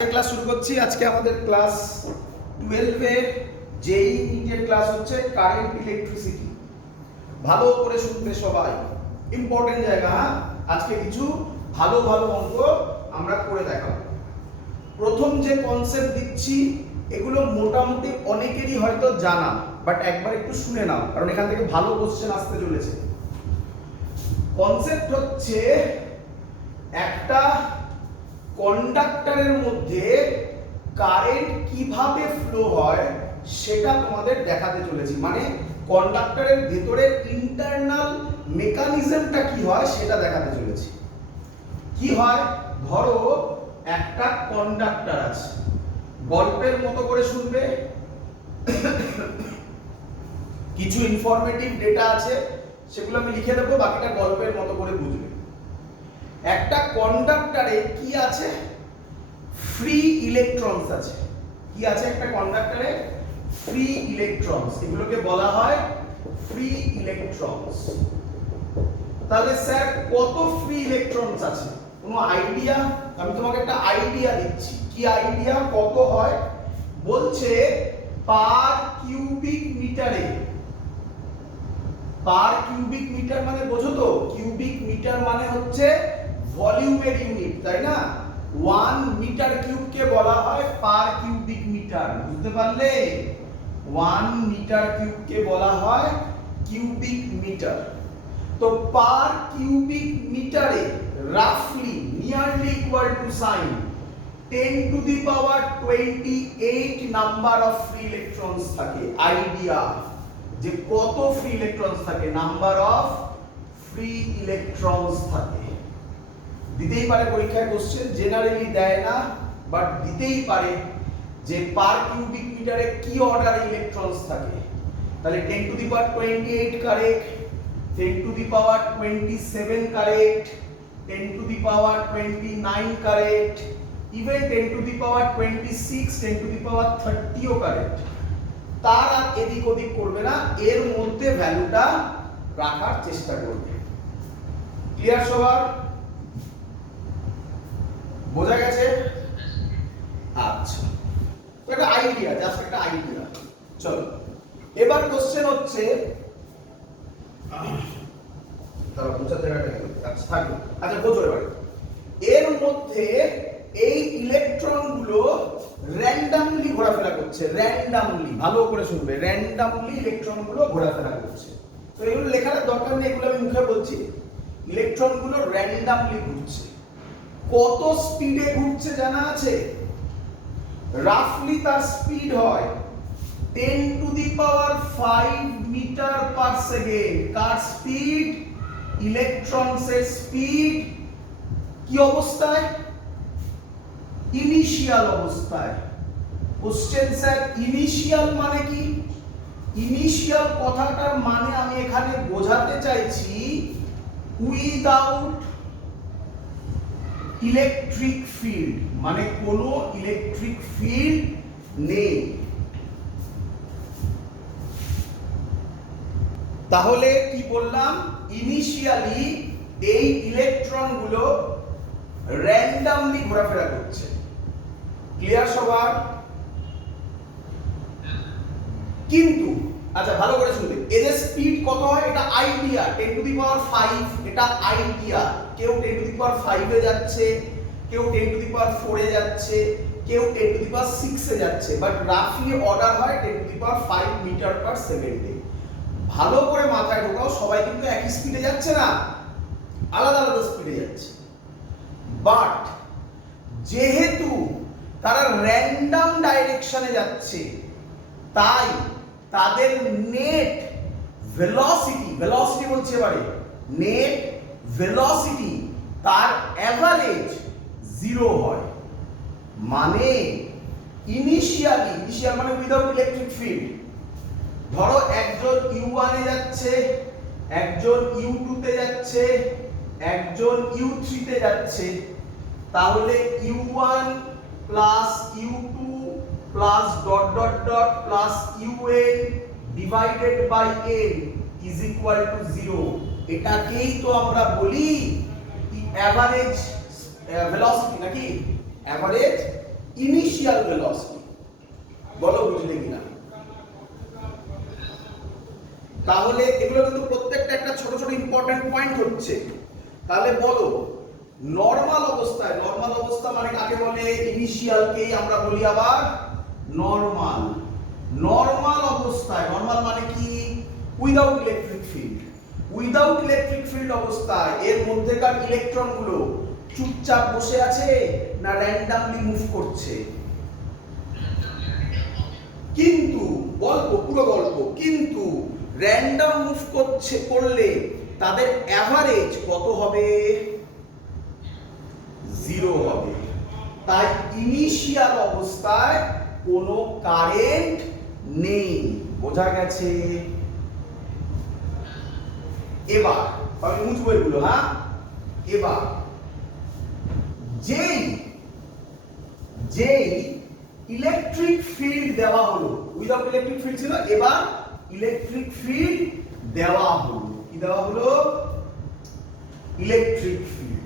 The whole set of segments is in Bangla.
ক্লাস শুরু করছি। আজকে আমাদের ক্লাস 12 এর জেই নিটের ক্লাস হচ্ছে কারেন্ট ইলেকট্রিসিটি। ভালো করে শুনবে সবাই, ইম্পর্টেন্ট জায়গা। হ্যাঁ, আজকে কিছু ভালো ভালো অঙ্ক আমরা করে দেখাবো। প্রথম যে কনসেপ্ট দিচ্ছি এগুলো মোটামুটি অনেকেরই হয়তো জানা, বাট একবার একটু শুনে নাও, কারণ এখান থেকে ভালো কোশ্চেন আসতে চলেছে। কনসেপ্ট হচ্ছে একটা কন্ডাক্টরের মধ্যে কারেন্ট কিভাবে ফ্লো হয় সেটা তোমাদের দেখাতে চলেছি। মানে কন্ডাক্টরের ভেতরে ইন্টারনাল মেকানিজমটা কি হয় সেটা দেখাতে চলেছি। কি হয়, ধরো একটা কন্ডাক্টর আছে, গল্পের মতো করে শুনবে, কিছু ইনফরমেটিভ ডেটা আছে সেগুলো আমি লিখে দেবো, বাকিটা গল্পের মতো করে বুঝবে। একটা কন্ডাক্টরে কি আছে? ফ্রি ইলেকট্রনস আছে। কি আছে একটা কন্ডাক্টরে? Free electrons. এগুলোকে বলা হয় ফ্রি ইলেকট্রনস। তাহলে স্যার কত ফ্রি ইলেকট্রনস আছে? কোনো আইডিয়া? আমি তোমাকে একটা আইডিয়া দিচ্ছি। কি আইডিয়া? কত হয় বলছে পার কিউবিক মিটারে। পার কিউবিক মিটার মানে বোঝো তো? কিউবিক মিটার মানে হচ্ছে ভলিউমের ইউনিট, তাই না? 1 মিটার কিউবকে বলা হয় পার কিউবিক মিটার। বুঝতে পারলে? 1 মিটার কিউবকে বলা হয় কিউবিক মিটার। তো পার কিউবিক মিটারে রাফলি nearly equal to sign 10 to the power 28 number of free electrons থাকে। আইডিয়া যে কত ফ্রি ইলেকট্রনস থাকে, নাম্বার অফ ফ্রি ইলেকট্রনস থাকে। দিতেই পারে পরীক্ষায় কোশ্চেন, জেনারেলি দেয় না, বাট দিতেই পারে যে পার কিউবিক মিটারে কি অর্ডার ইলেকট্রনস থাকে। তাহলে 10 to the power 28 correct, 10 to the power 27 correct, 10 to the power 29 correct, even 10 to the power 26, 10 to the power 30 ও কারেক্ট। তার আর এদিক ওদিক করবে না, এর মধ্যে ভ্যালুটা রাখার চেষ্টা করবে। ক্লিয়ার সবার? বোঝা গেছে? আচ্ছা, একটা আইডিয়া, জাস্ট একটা আইডিয়া। চলো এবার কোশ্চেন হচ্ছে, তারা বোঝার জায়গাটা কি? আচ্ছা থাকবে। আচ্ছা বোঝো এবার, এর মধ্যে এই ইলেকট্রনগুলো র্যান্ডমলি ঘোরাফেরা করছে। র্যান্ডমলি, ভালো করে শুনবে, র্যান্ডমলি ইলেকট্রনগুলো ঘোরাফেরা করছে। তো এগুলো লেখার দরকার নেই, এগুলো আমি মুখে বলছি। ইলেকট্রনগুলো র্যান্ডমলি ঘুরছে। কত স্পিডে ঘুরছে জানা আছে? রাফলি তার স্পিড হয় 10 to the power 5 metre per second. কার স্পিড? ইলেকট্রনসের স্পিড। কি অবস্থায়? ইনিশিয়াল অবস্থায়। কোশ্চেন স্যার ইনিশিয়াল মানে কি? ইনিশিয়াল কথাটার মানে আমি এখানে বোঝাতে চাইছি উইদাউট ইলেকট্রিক ফিল্ড, মানে কোনো ইলেকট্রিক ফিল্ড নেই। তাহলে কি বললাম? ইনিশিয়ালি এই ইলেকট্রনগুলো র্যান্ডমলি ঘোরাফেরা করছে। ক্লিয়ার সবার? কিন্তু আচ্ছা ভালো করে শুনবে, এদের স্পিড কত হয় এটা আইডিয়া। 10 টু দি পাওয়ার 5 এটা আইডিয়া। কেউ 10 টু দি পাওয়ার 5 এ যাচ্ছে, কেউ 10 টু দি পাওয়ার 4 এ যাচ্ছে, কেউ 10 টু দি পাওয়ার 6 এ যাচ্ছে, বাট রাফলি অর্ডার হয় 10 টু দি পাওয়ার 5 মিটার পার সেকেন্ডে। ভালো করে মাথায় ঢোকাও, সবাই কিন্তু একই স্পিডে যাচ্ছে না, আলাদা আলাদা স্পিডে যাচ্ছে। বাট যেহেতু তারা র্যান্ডম ডাইরেকশনে যাচ্ছে, তাই তাদের নেট ভেলোসিটি, ভেলোসিটি বলছে এবারে, নেট ভেলোসিটি তার অ্যাভারেজ 0 হয়। মানে ইনিশিয়ালি, ইনিশিয়াল মানে উইদাউট ইলেকট্রিক ফিল্ড, ধরো একজন U1 এ যাচ্ছে, একজন U2 তে যাচ্ছে, একজন U3 তে যাচ্ছে, তাহলে U1 plus U2 plus dot dot dot plus UN divided by n is equal to 0। এটাকেই তো আমরা বলি অ্যাভারেজ ভেলোসিটি, নাকি অ্যাভারেজ ইনিশিয়াল ভেলোসিটি। বলো বুঝলে কিনা? তাহলে এগুলো কিন্তু প্রত্যেকটা একটা ছোট ছোট ইম্পর্টেন্ট পয়েন্ট হচ্ছে। তাহলে বলো নরমাল অবস্থায়, নরমাল অবস্থা মানে কাকে বলে? ইনিশিয়ালকেই আমরা বলি আবার নরমাল। নরমাল অবস্থায়, নরমাল মানে কি? Without electric field. Without electric field অবস্থায় এর মধ্যেকার ইলেকট্রনগুলো চুপচাপ বসে আছে না র্যান্ডামলি মুভ করছে? কিন্তু গল্প, পুরো গল্প, কিন্তু র্যান্ডম মুভ করলে তাদের অ্যাভারেজ কত হবে? 0 হবে। তাই ইনিশিয়াল অবস্থায় কোনো কারেন্ট নেই। বোঝা গেছে? এবার আমি মুছবো এগুলো। হ্যাঁ, এবার যেই ইলেকট্রিক ফিল্ড দেওয়া হলো, উইদাউট ইলেকট্রিক ফিল্ড ছিল, এবার ইলেকট্রিক ফিল্ড দেওয়া হলো। কি দেওয়া হলো? Electric field.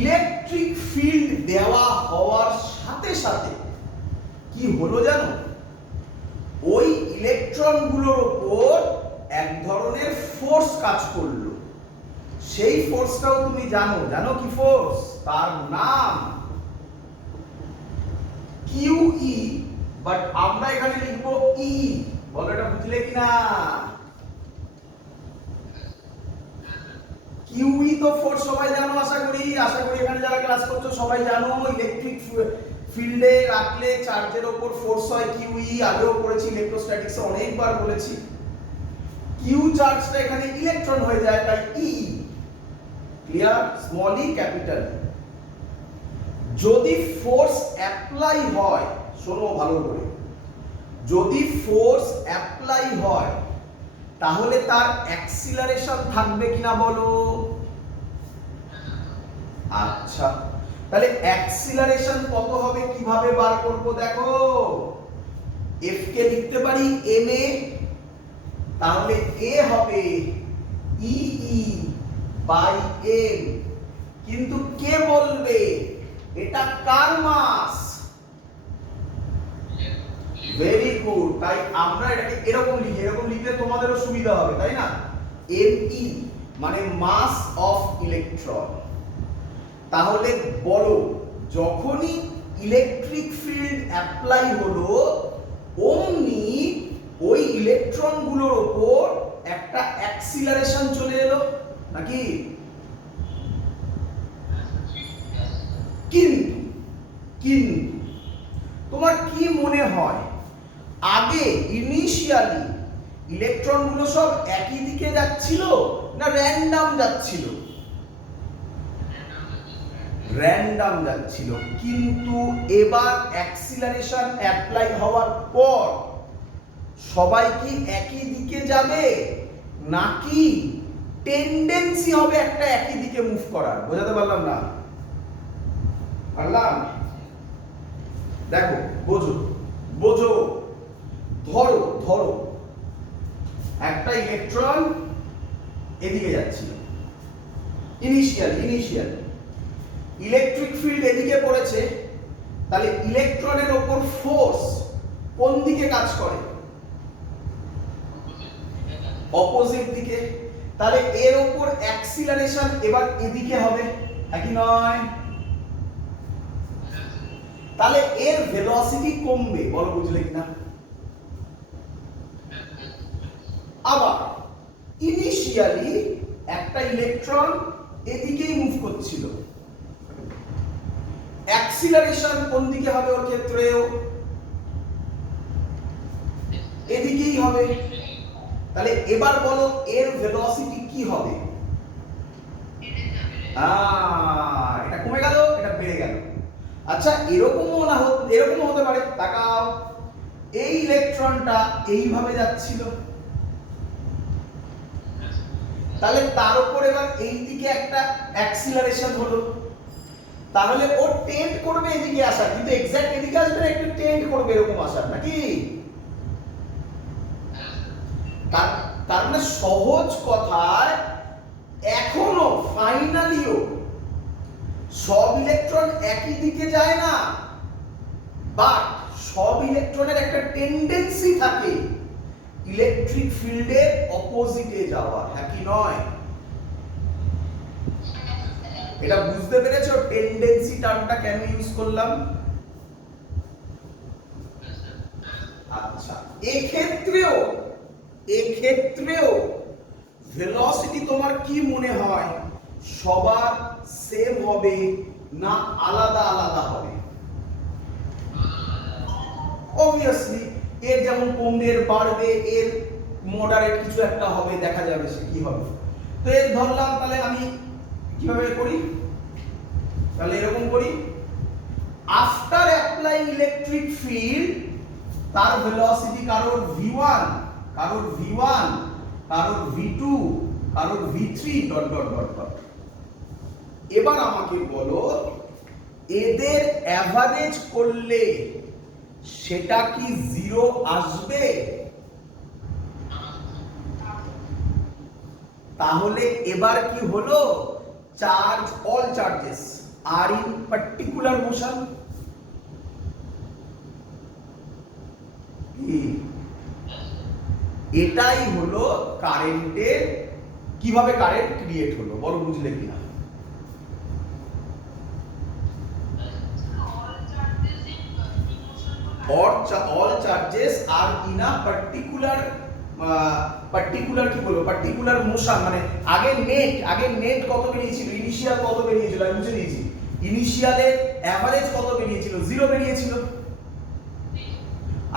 ইলেকট্রিক ফিল্ড দেওয়া হওয়ার সাথে সাথে কি হলো জানো? ওই ইলেকট্রনগুলোর উপর এক ধরনের ফোর্স কাজ করলো। সেই ফোর্সটাও তুমি জানো। জানো কি ফোর্স? তার নাম QE, বাট আমরা এখানে লিখবো E। বলো এটা বুঝলে কিনা? QE তো ফোর্স সবাই জানো আশা করি। এখানে যারা ক্লাস করছো সবাই জানো। ইলেকট্রিক ফিল্ডে রাখলে চার্জের উপর ফোর্স হয় QE। আগেও পড়েছি ইলেকট্রোস্ট্যাটিক্সে, অনেকবার বলেছি। Q চার্জটা এখানে ইলেকট্রন হয়ে যায়, তাই E। Clear? Small E capital. যদি ফোর্স অ্যাপ্লাই হয়, শোনো ভালো করে, যদি ফোর্স অ্যাপ্লাই হয় তাহলে তার অ্যাক্সিলারেশন থাকবে কিনা বলো? আচ্ছা, তাহলে অ্যাক্সিলারেশন কত হবে কিভাবে বার করব? দেখো, F কে লিখতে পারি ma, তাহলে a হবে EE বাই m। কিন্তু কে বলবে এটা কার মাস? Very good. তাই আমরা এটাকে এরকম লিখি। এরকম লিখলে তোমাদেরও সুবিধা হবে, তাই না? me মানে মাস অফ ইলেকট্রন। তাহলে বলো, যখনই ইলেকট্রিক ফিল্ড অ্যাপ্লাই হলো অমনি ওই ইলেকট্রনগুলোর উপর একটা অ্যাক্সিলারেশন চলে এলো নাকি? কিন্তু তোমার কি মনে হয়, আগে ইনিশিয়ালি ইলেকট্রনগুলো সব একই দিকে যাচ্ছিল না র্যান্ডম যাচ্ছিল? র্যান্ডম যাচ্ছিল। কিন্তু এবার অ্যাক্সিলারেশন অ্যাপ্লাই হওয়ার পর সবাই কি একই দিকে যাবে নাকি টেন্ডেন্সি হবে একটা একই দিকে মুভ করার? বোঝাতে পারলাম না? পারলাম? দেখো, বোঝো বোঝো। ধরো ধরো একটা ইলেকট্রন এদিকে যাচ্ছিল, ইনিশিয়াল ইলেকট্রিক ফিল্ড এদিকে পড়েছে, তাহলে ইলেকট্রনের উপর ফোর্স কোন দিকে কাজ করে? অপোজিট দিকে। তাহলে এর উপর অ্যাক্সিলারেশন এবার এদিকে হবে, নাকি নয়? তাহলে এর ভেলোসিটি কমবে। বলো বুঝলে কিনা? আবার ইনিশিয়ালি একটা ইলেকট্রন এদিকেই মুভ করছিল, অ্যাক্সিলারেশন কোন দিকে হবে ওর ক্ষেত্রেও? এদিকেই হবে। তাহলে এবার বলো এর ভেলোসিটি কি হবে? এটা কমে গেল, এটা বেড়ে গেল। আচ্ছা, এরকমও হতে পারে। তাকাও, এই ইলেকট্রনটা এইভাবে যাচ্ছিল, তাহলে তার উপর এবার এই দিকে একটা অ্যাক্সিলারেশন হলো, তাহলে ও টেন্ড করবে এদিকে আসার, কিন্তু এক্স্যাক্ট এদিকে আসবে না, একটু টেন্ড করবে এরকম আসার, নাকি? তার মানে সহজ কথায় এখনো ফাইনালিও সব ইলেকট্রন একই দিকে যায় না, বাট সব ইলেকট্রনের একটা টেন্ডেন্সি থাকে ইলেকট্রিক ফিল্ডের অপোজিটে যাওয়ার, হ্যাঁ কি নয়? এটা বুঝতে পেরেছো টেন্ডেন্সি টার্মটা কেন ইউজ করলাম? আচ্ছা, এক্ষেত্রেও ভেলোসিটি তোমার কি মনে হয় সবার সেম হবে না আলাদা আলাদা হবে? অবভিয়াসলি এর যেমন কমবে এর বাড়বে, এর মডারেট কিছু একটা হবে, দেখা যাবে সে কি হবে। তো এর ধরলাম, তাহলে আমি কিভাবে করি, তাহলে এরকম করি, আফটার অ্যাপ্লাইং ইলেকট্রিক ফিল্ড তার ভেলোসিটি কারোর v1, কারোর v1, কারোর v2, কারোর v3 dot dot dot dot. এবার আমাকে বলো এদের অ্যাভারেজ করলে সেটা কি জিরো আসবে? তাহলে এবার কি হলো, charge, all charges are in particular motion. এটাই হলো কারেন্টের, কিভাবে কারেন্ট ক্রিয়েট হলো, বলো বুঝলে কিনা? all charges are in a particular কি বলবো, পার্টিকুলার মোশন, মানে আগে নেট কত বেরিয়েছিল, ইনিশিয়াল কত বেরিয়েছিল, আমি বুঝে দিয়েছি। ইনিশিয়ালের অ্যাভারেজ কত বেরিয়েছিল, জিরো বেরিয়েছিল।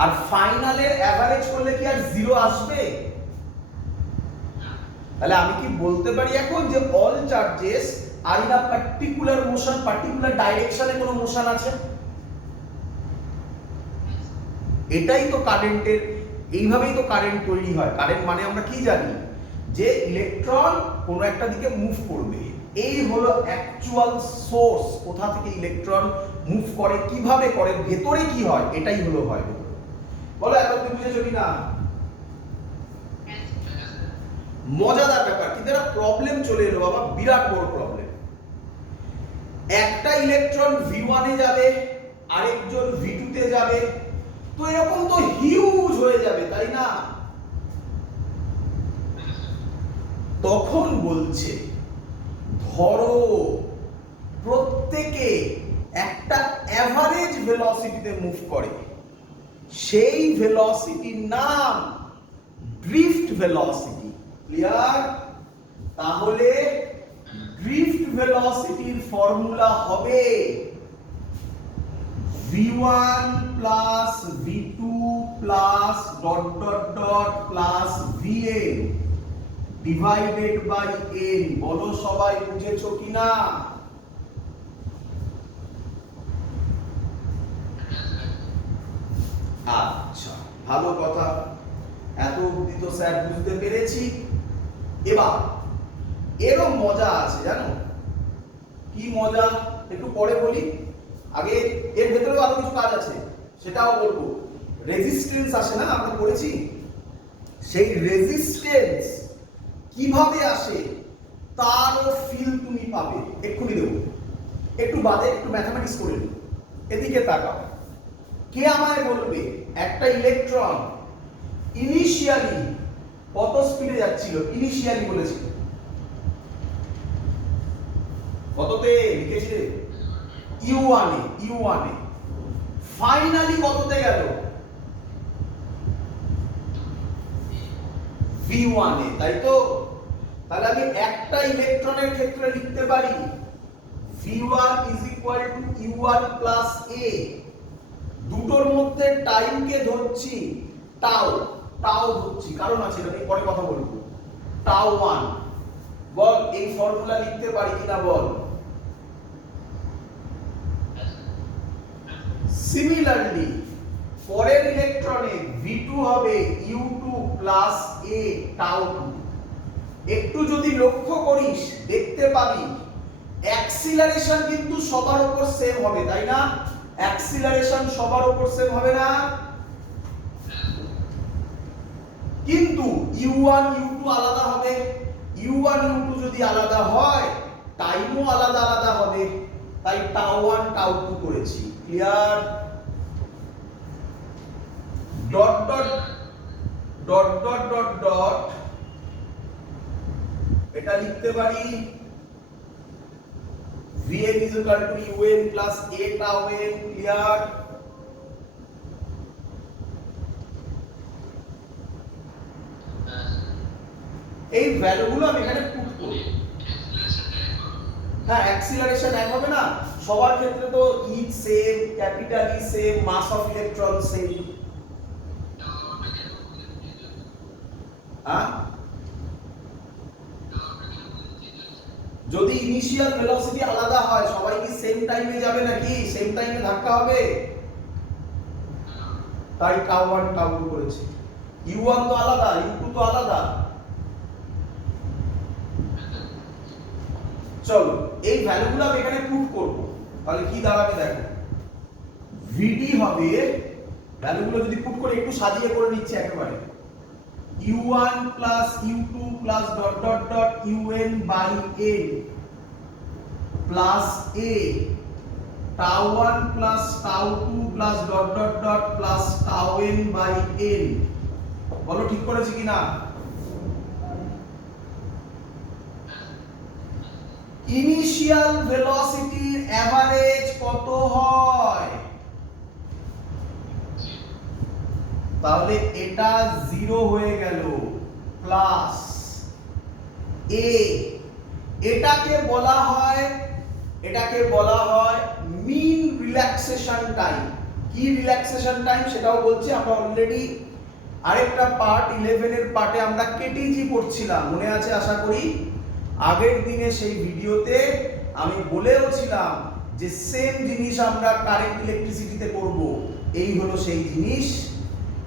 আর ফাইনালের অ্যাভারেজ করলে কি আর জিরো আসবে? তাহলে আমি কি বলতে পারি এখন যে all charges are in a particular motion, particular ডাইরেকশনে কোনো মোশন আছে? এটাই তো কারেন্টের, এইভাবেই তো কারেন্ট তৈরি হয়। কারেন্ট মানে আমরা কি জানি, যে ইলেকট্রন কোনো একটা দিকে মুভ করবে। এই হলো অ্যাকচুয়াল সোর্স, কোথা থেকে ইলেকট্রন মুভ করে, কিভাবে করে, ভেতরে কি হয়, এটাই হলো হয়। বলো এতদিন বুঝেছো কিনা? মজাদার ব্যাপার, কিন্তু একটা প্রবলেম চলে এলো বাবা, বিরাট বড় প্রবলেম। একটা ইলেকট্রন v1 এ যাবে, আরেকজন v2 তে যাবে, তো এরকম তো হিউজ হয়ে যাবে, তাই না? তখন বলছে ধরো প্রত্যেকে একটা অ্যাভারেজ ভেলোসিটিতে মুভ করে, সেই ভেলোসিটির নাম ড্রিফট ভেলোসিটি। ক্লিয়ার? তাহলে ড্রিফট ভেলোসিটির ফর্মুলা হবে v1 plus v2 plus dot dot dot plus vn divided by n। বলো সবাই বুঝেছো কিনা? আচ্ছা, ভালো কথা, এত অবধি তো স্যার বুঝতে পেরেছি। এবার এরও মজা আছে, জানো কি মজা, একটু পরে বলি, আগে এর ভেতরেও আরো কিছু কাজ আছে, সেটাও বলবো। রেজিস্ট্যান্স আসে না, আমরা পড়েছি, সেই রেজিস্ট্যান্স কিভাবে আসে তারও ফিল তুমি পাবে, এক্ষুনি দেবো। একটু বাদে একটু ম্যাথমেটিক্স করে নিই। এদিকে তাকাও, কে আমায় বলবে একটা ইলেকট্রন ইনিশিয়ালি কত স্পিডে যাচ্ছিল? ইনিশিয়ালি বলেছিল কততে লিখেছিলে? u1 এ। ফাইনালি কততে গেল? v1 এ, তাই তো? তাহলে আমি একটা ইলেকট্রনের ক্ষেত্রে লিখতে পারি v1 u1 a। দুটোর মধ্যে টাইমকে ধরছি টাও ধরছি, কারণ আছে, এটা পরে কথা বলবো। টাও 1, বল এই ফর্মুলা লিখতে পারি কিনা বল? সিমিলারলি পরের ইলেকট্রনে v2 হবে u2 প্লাস a টাও 2। একটু যদি লক্ষ্য করিস দেখতে পাবি অ্যাক্সিলারেশন কিন্তু সবার উপর সেম হবে, তাই না? অ্যাক্সিলারেশন সবার উপর সেম হবে না, কিন্তু u1 u2 আলাদা হবে। u1 u2 যদি আলাদা হয় টাইমও আলাদা আলাদা হবে। তাই টাউ 1 টাউ 2 করেছি। Clear? Dot dot dot dot dot dot এটা লিখতে পারি vn is equal to un plus a tau n। Clear? এই ভ্যালুগুলো আমি এখানে পুট করব। হ্যাঁ, অ্যাক্সিলারেশন এক হবে না, সবার ক্ষেত্রে তো E same, capital E same, mass of electron same. হ্যাঁ, যদি ইনিশিয়াল ভেলোসিটি আলাদা হয় সবাই কি সেম টাইমে যাবে নাকি সেম টাইমে ধাক্কা হবে? তাই টাউ 1 টাউ 2 করেছি। u1 তো আলাদা, u2 তো আলাদা। চলো এই ভ্যালুগুলো আমি এখানে পুট করব, তাহলে কি দাঁড়াবে দেখো। vd হবে, ভ্যালুগুলো যদি পুট করে একটু সাজিয়ে করে নিচ্ছি একেবারে, u1 plus u2 plus dot dot dot un by n plus a tau 1 plus tau 2 plus dot dot dot plus tau n by n। বলো ঠিক করেছি কিনা? ইনিশিয়াল ভেলোসিটির এভারেজ কত হয়? তাহলে এটা 0 হয়ে গেল, প্লাস a, এটাকে বলা হয় মিন রিল্যাক্সেশন টাইম। কি রিল্যাক্সেশন টাইম সেটাও বলছি, আমরা অলরেডি আরেকটা পার্ট 11 এর পার্টে আমরা কেটিজি পড়ছিলাম, মনে আছে আশা করি। আগের দিনে সেই ভিডিওতে আমি বলেও ছিলাম যে সেম জিনিস আমরা কারেন্ট ইলেকট্রিসিটিতে করব। এই হলো সেই জিনিস,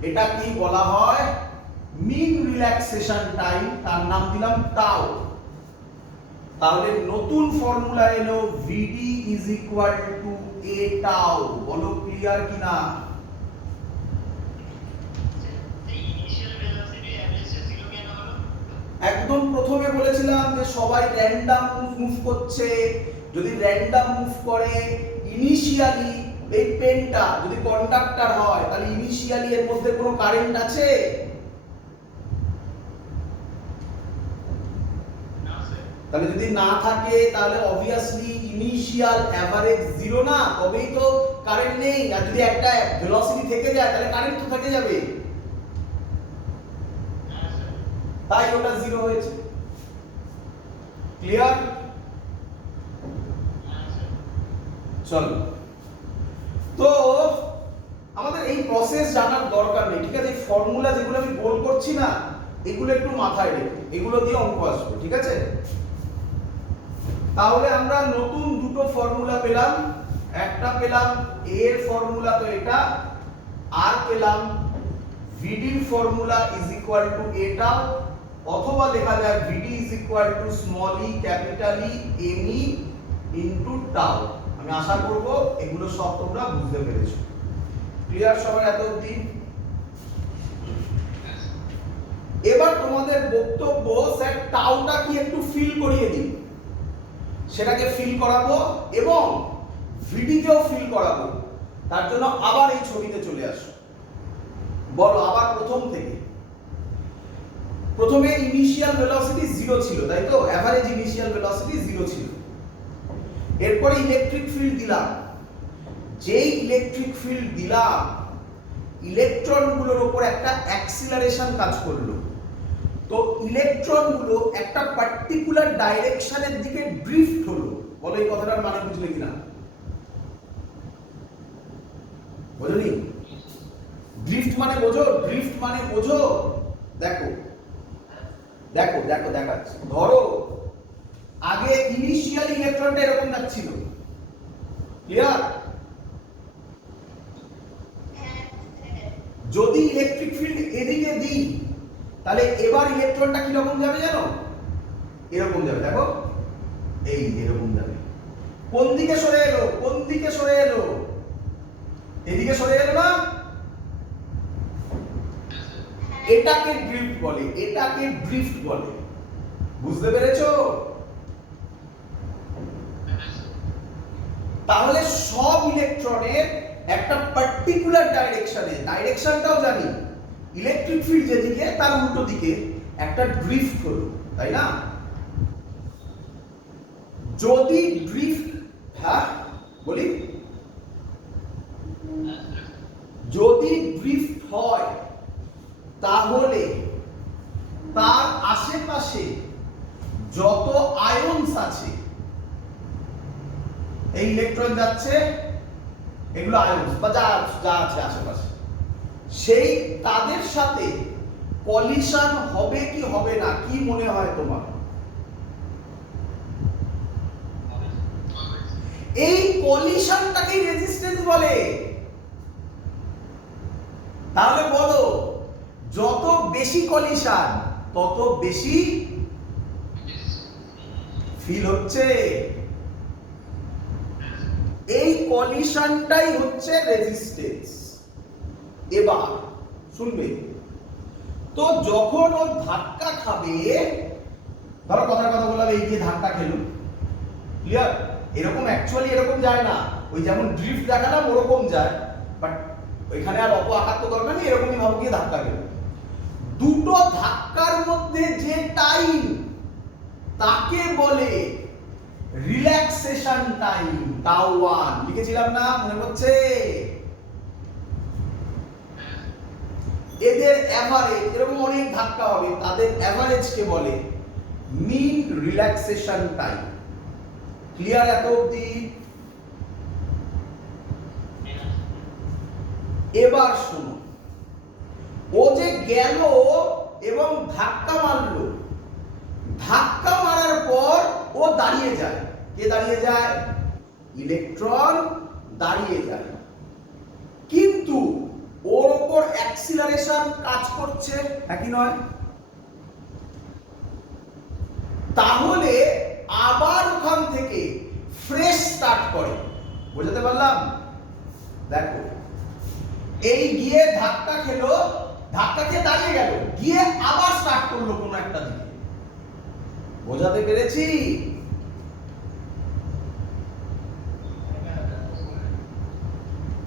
এটা কি বলা হয় মিন রিল্যাক্সেশন টাইম, তার নাম দিলাম টাউ। তাহলে নতুন ফর্মুলা এলো vd is equal to a tau। বলো ক্লিয়ার কিনা? একদম প্রথমে বলেছিলাম যে সবাই র্যান্ডম মুভ করছে, যদি র্যান্ডম মুভ করে ইনিশিয়ালি এই পেনটা যদি কন্ডাক্টর হয় তাহলে ইনিশিয়ালি এর মধ্যে কোনো কারেন্ট আছে? তাহলে যদি না থাকে তাহলে অবভিয়াসলি ইনিশিয়াল এভারেজ 0 না, তবেই তো কারেন্ট নেই। আর যদি একটা ভেলোসিটি থেকে যায় তাহলে কারেন্ট তো থেকে যাবে, তাই ওটা 0 হয়েছে। ক্লিয়ার? চলো, তো আমাদের এই প্রসেস জানার দরকার নেই, ঠিক আছে? ফর্মুলা যেগুলো আমি গোল করছি না এগুলো একটু মাথায় রেখো, এগুলো দিয়ে অঙ্ক আসবে, ঠিক আছে? তাহলে আমরা নতুন দুটো ফর্মুলা পেলাম, একটা পেলাম a এর ফর্মুলা তো এটা, আর পেলাম vd এর formula is equal two a tau, অথবা লেখা যায় vd is equal two small e capital e me into tau। আমি আশা করব এগুলো সব তোমরা বুঝতে পেরেছো। ক্লিয়ার সবাই এত অবধি? এবার তোমাদের বক্তব্য, স্যার টাউটা কি একটু ফিল করিয়ে দিন। সেটাকে ফিল করাবো এবং ভিডিকেও ফিল করাবো, তার জন্য আবার এই ছবিতে চলে আসো। বলো আবার প্রথম থেকে। প্রথমে ইনিশিয়াল ভেলোসিটি 0 ছিল, তাই তো? এভারেজ ইনিশিয়াল ভেলোসিটি 0 ছিল। এরপরে ইলেকট্রিক ফিল্ড দিলাম, যেই ইলেকট্রিক ফিল্ড দিলাম ইলেকট্রনগুলোর উপর একটা অ্যাক্সিলারেশন কাজ করলো। তো ইলেকট্রনগুলো একটা পার্টিকুলার ডাইরেকশনের দিকে ড্রিফট হলো। বলো এই কথাটার মানে বুঝলে কিনা? বুঝলি? ড্রিফট মানে বোঝো? ড্রিফট মানে বোঝো? দেখো দেখো দেখো দেখাচ্ছি। ধরো আগে ইনিশিয়াল ইলেকট্রনটা এরকম যাচ্ছিল, ক্লিয়ার? যদি ইলেকট্রিক ফিল্ড এদিকে দিই তাহলে এবার ইলেকট্রনটা কি রকম যাবে জানো? এরকম যাবে, দেখো এই এরকম যাবে। কোন দিকে সরে এলো? কোন দিকে সরে এলো? এদিকে সরে এলো না? এটাকে ড্রিফট বলে, এটাকে ড্রিফট বলে। বুঝতে পেরেছো? তাহলে সব ইলেকট্রনের একটা পার্টিকুলার ডাইরেকশনটাও জানি, ইলেকট্রিক ফিল্ড যেদিকে তার উল্টো দিকে একটা ড্রিফট হলো, তাই না? যদি ড্রিফট, হ্যাঁ বলি, যদি ড্রিফট হয় তাহলে তার আশেপাশে যত আয়নস আছে, এই ইলেকট্রন যাচ্ছে, এগুলো আয়নস বা যা যা আছে আশেপাশে, সেই তাদের সাথে কলিশন হবে কি হবে না, কি মনে হয় তোমার? এই কলিশনটাকে রেজিস্ট্যান্স বলে। তাহলে বলো, যত বেশি কলিশন তত বেশি ফিল হচ্ছে। এই কলিশনটাই হচ্ছে রেজিস্ট্যান্স। এবার শুনবে তো, যখন ও ধাক্কা খাবে, ধরো কথার কথা বললাম, এই যে ধাক্কা খেলো, ক্লিয়ার? এরকম অ্যাকচুয়ালি এরকম যায় না, ওই যেমন ড্রিফট দেখালাম ওরকম যায়, বাট ওইখানে আর অত আঘাত তো দরকার নেই, এরকমই ভাবে গিয়ে ধাক্কা খেলো। দুটো ধাক্কার মধ্যে যে টাইম, তাকে বলে রিল্যাক্সেশন টাইম, টাউ 1 লিখেছিলাম না, মনে পড়ছে? এদের এভারেজ, এরকম অনেক ধাক্কা হবে, তাদের এভারেজকে বলে মিন রিল্যাক্সেশন টাইম। ক্লিয়ার এত অবধি? এবার শোনো, ও যে গেল এবং ধাক্কা মারলো, ধাক্কা মারার পর ও দাঁড়িয়ে যায়। কে দাঁড়িয়ে যায়? ইলেকট্রন দাঁড়িয়ে যায়, কিন্তু ওর উপর অ্যাক্সিলারেশন কাজ করছে, একই নয়? তাহলে আবার ওখান থেকে ফ্রেশ স্টার্ট করে। বুঝাতে পারলাম? দেখো, এই গিয়ে ধাক্কা খেলো, ধাক্কা খেয়ে দাঁড়িয়ে গেল, গিয়ে আবার স্টার্ট করলো কোনো একটা দিকে। বোঝাতে পেরেছি?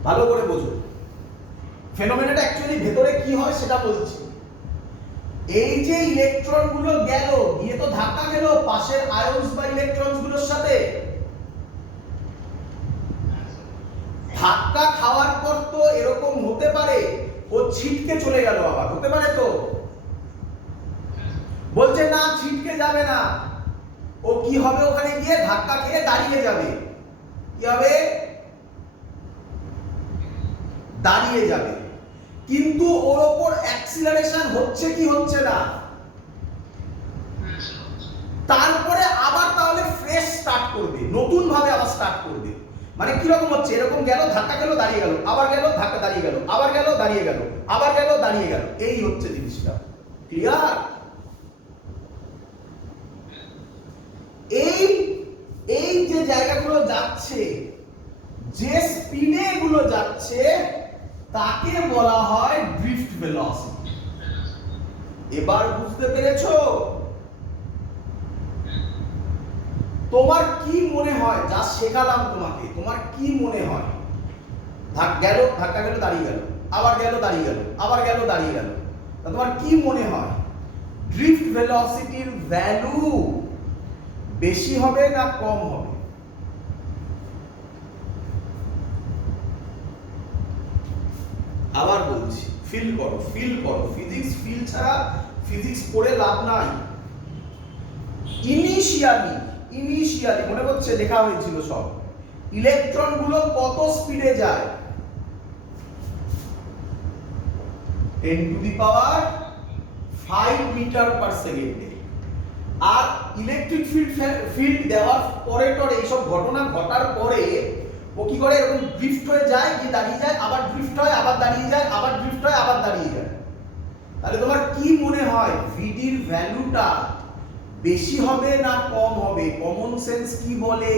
ভালো করে বোঝো, ফেনোমেনাটা অ্যাকচুয়ালি ভেতরে কি হয় সেটা বলছি। এই যে ইলেকট্রন গুলো গেল, গিয়ে তো ধাক্কা খেলো পাশের আয়নস বা ইলেকট্রনস গুলোর সাথে, ধাক্কা খাওয়ার পর তো এরকম হতে পারে ও ছিটকে চলে গেল, আবার হতে পারে তো? বলছে না, ছিটকে যাবে না, ও কি হবে, ওখানে গিয়ে ধাক্কা খেয়ে দাঁড়িয়ে যাবে। কি হবে? দাঁড়িয়ে যাবে। কিন্তু ওর উপর অ্যাক্সিলারেশন হচ্ছে কি হচ্ছে না? তারপরে আবার তাহলে ফ্রেশ স্টার্ট করবে, নতুন ভাবে আবার স্টার্ট করবে। মানে কি রকম হচ্ছে? এরকম গেল, ধাক্কা গেল, দাঁড়িয়ে গেল, আবার গেল, ধাক্কা, দাঁড়িয়ে গেল, আবার গেল, দাঁড়িয়ে গেল, আবার গেল, দাঁড়িয়ে গেল। এই হচ্ছে জিনিসটা। ক্লিয়ার? এই এই যে জায়গাগুলো যাচ্ছে, যে স্পিডে এগুলো যাচ্ছে, তাকে বলা হয় ড্রিফট ভেলোসিটি। এবার বুঝতে পেরেছো? তোমার কি মনে হয়, যা শেখালাম তোমাকে, তোমার কি মনে হয়? ধাক্কা গেল, দাঁড়িয়ে গেল, আবার গেল, দাঁড়িয়ে গেল, আবার গেল, দাঁড়িয়ে গেল, তোমার কি মনে হয় ড্রিফট ভেলোসিটির ভ্যালু বেশি হবে না কম হবে? আবার বলছি, ফিল করো, ফিল করো। ফিজিক্স ফিল ছাড়া ফিজিক্স পড়ে লাভ নাই। ইনিশিয়ালি মনে হচ্ছে লেখা হয়েছিল সব, ইলেকট্রন গুলো কত স্পিডে যায়? 10 টু দি পাওয়ার 5 মিটার পার সেকেন্ডে। আর ইলেকট্রিক ফিল্ড দেওয়ার পরে টরে এইসব ঘটনা ঘটার পরে ও কি করে? এরকম ড্রিফট হয়ে যায়, গিয়ে দাঁড়িয়ে যায়, আবার ড্রিফট হয়, আবার দাঁড়িয়ে যায়, আবার ড্রিফট হয়, আবার দাঁড়িয়ে যায়। তাহলে তোমার কি মনে হয় ভিডির ভ্যালুটা বেশি হবে না কম হবে? কমন সেন্স কি বলে?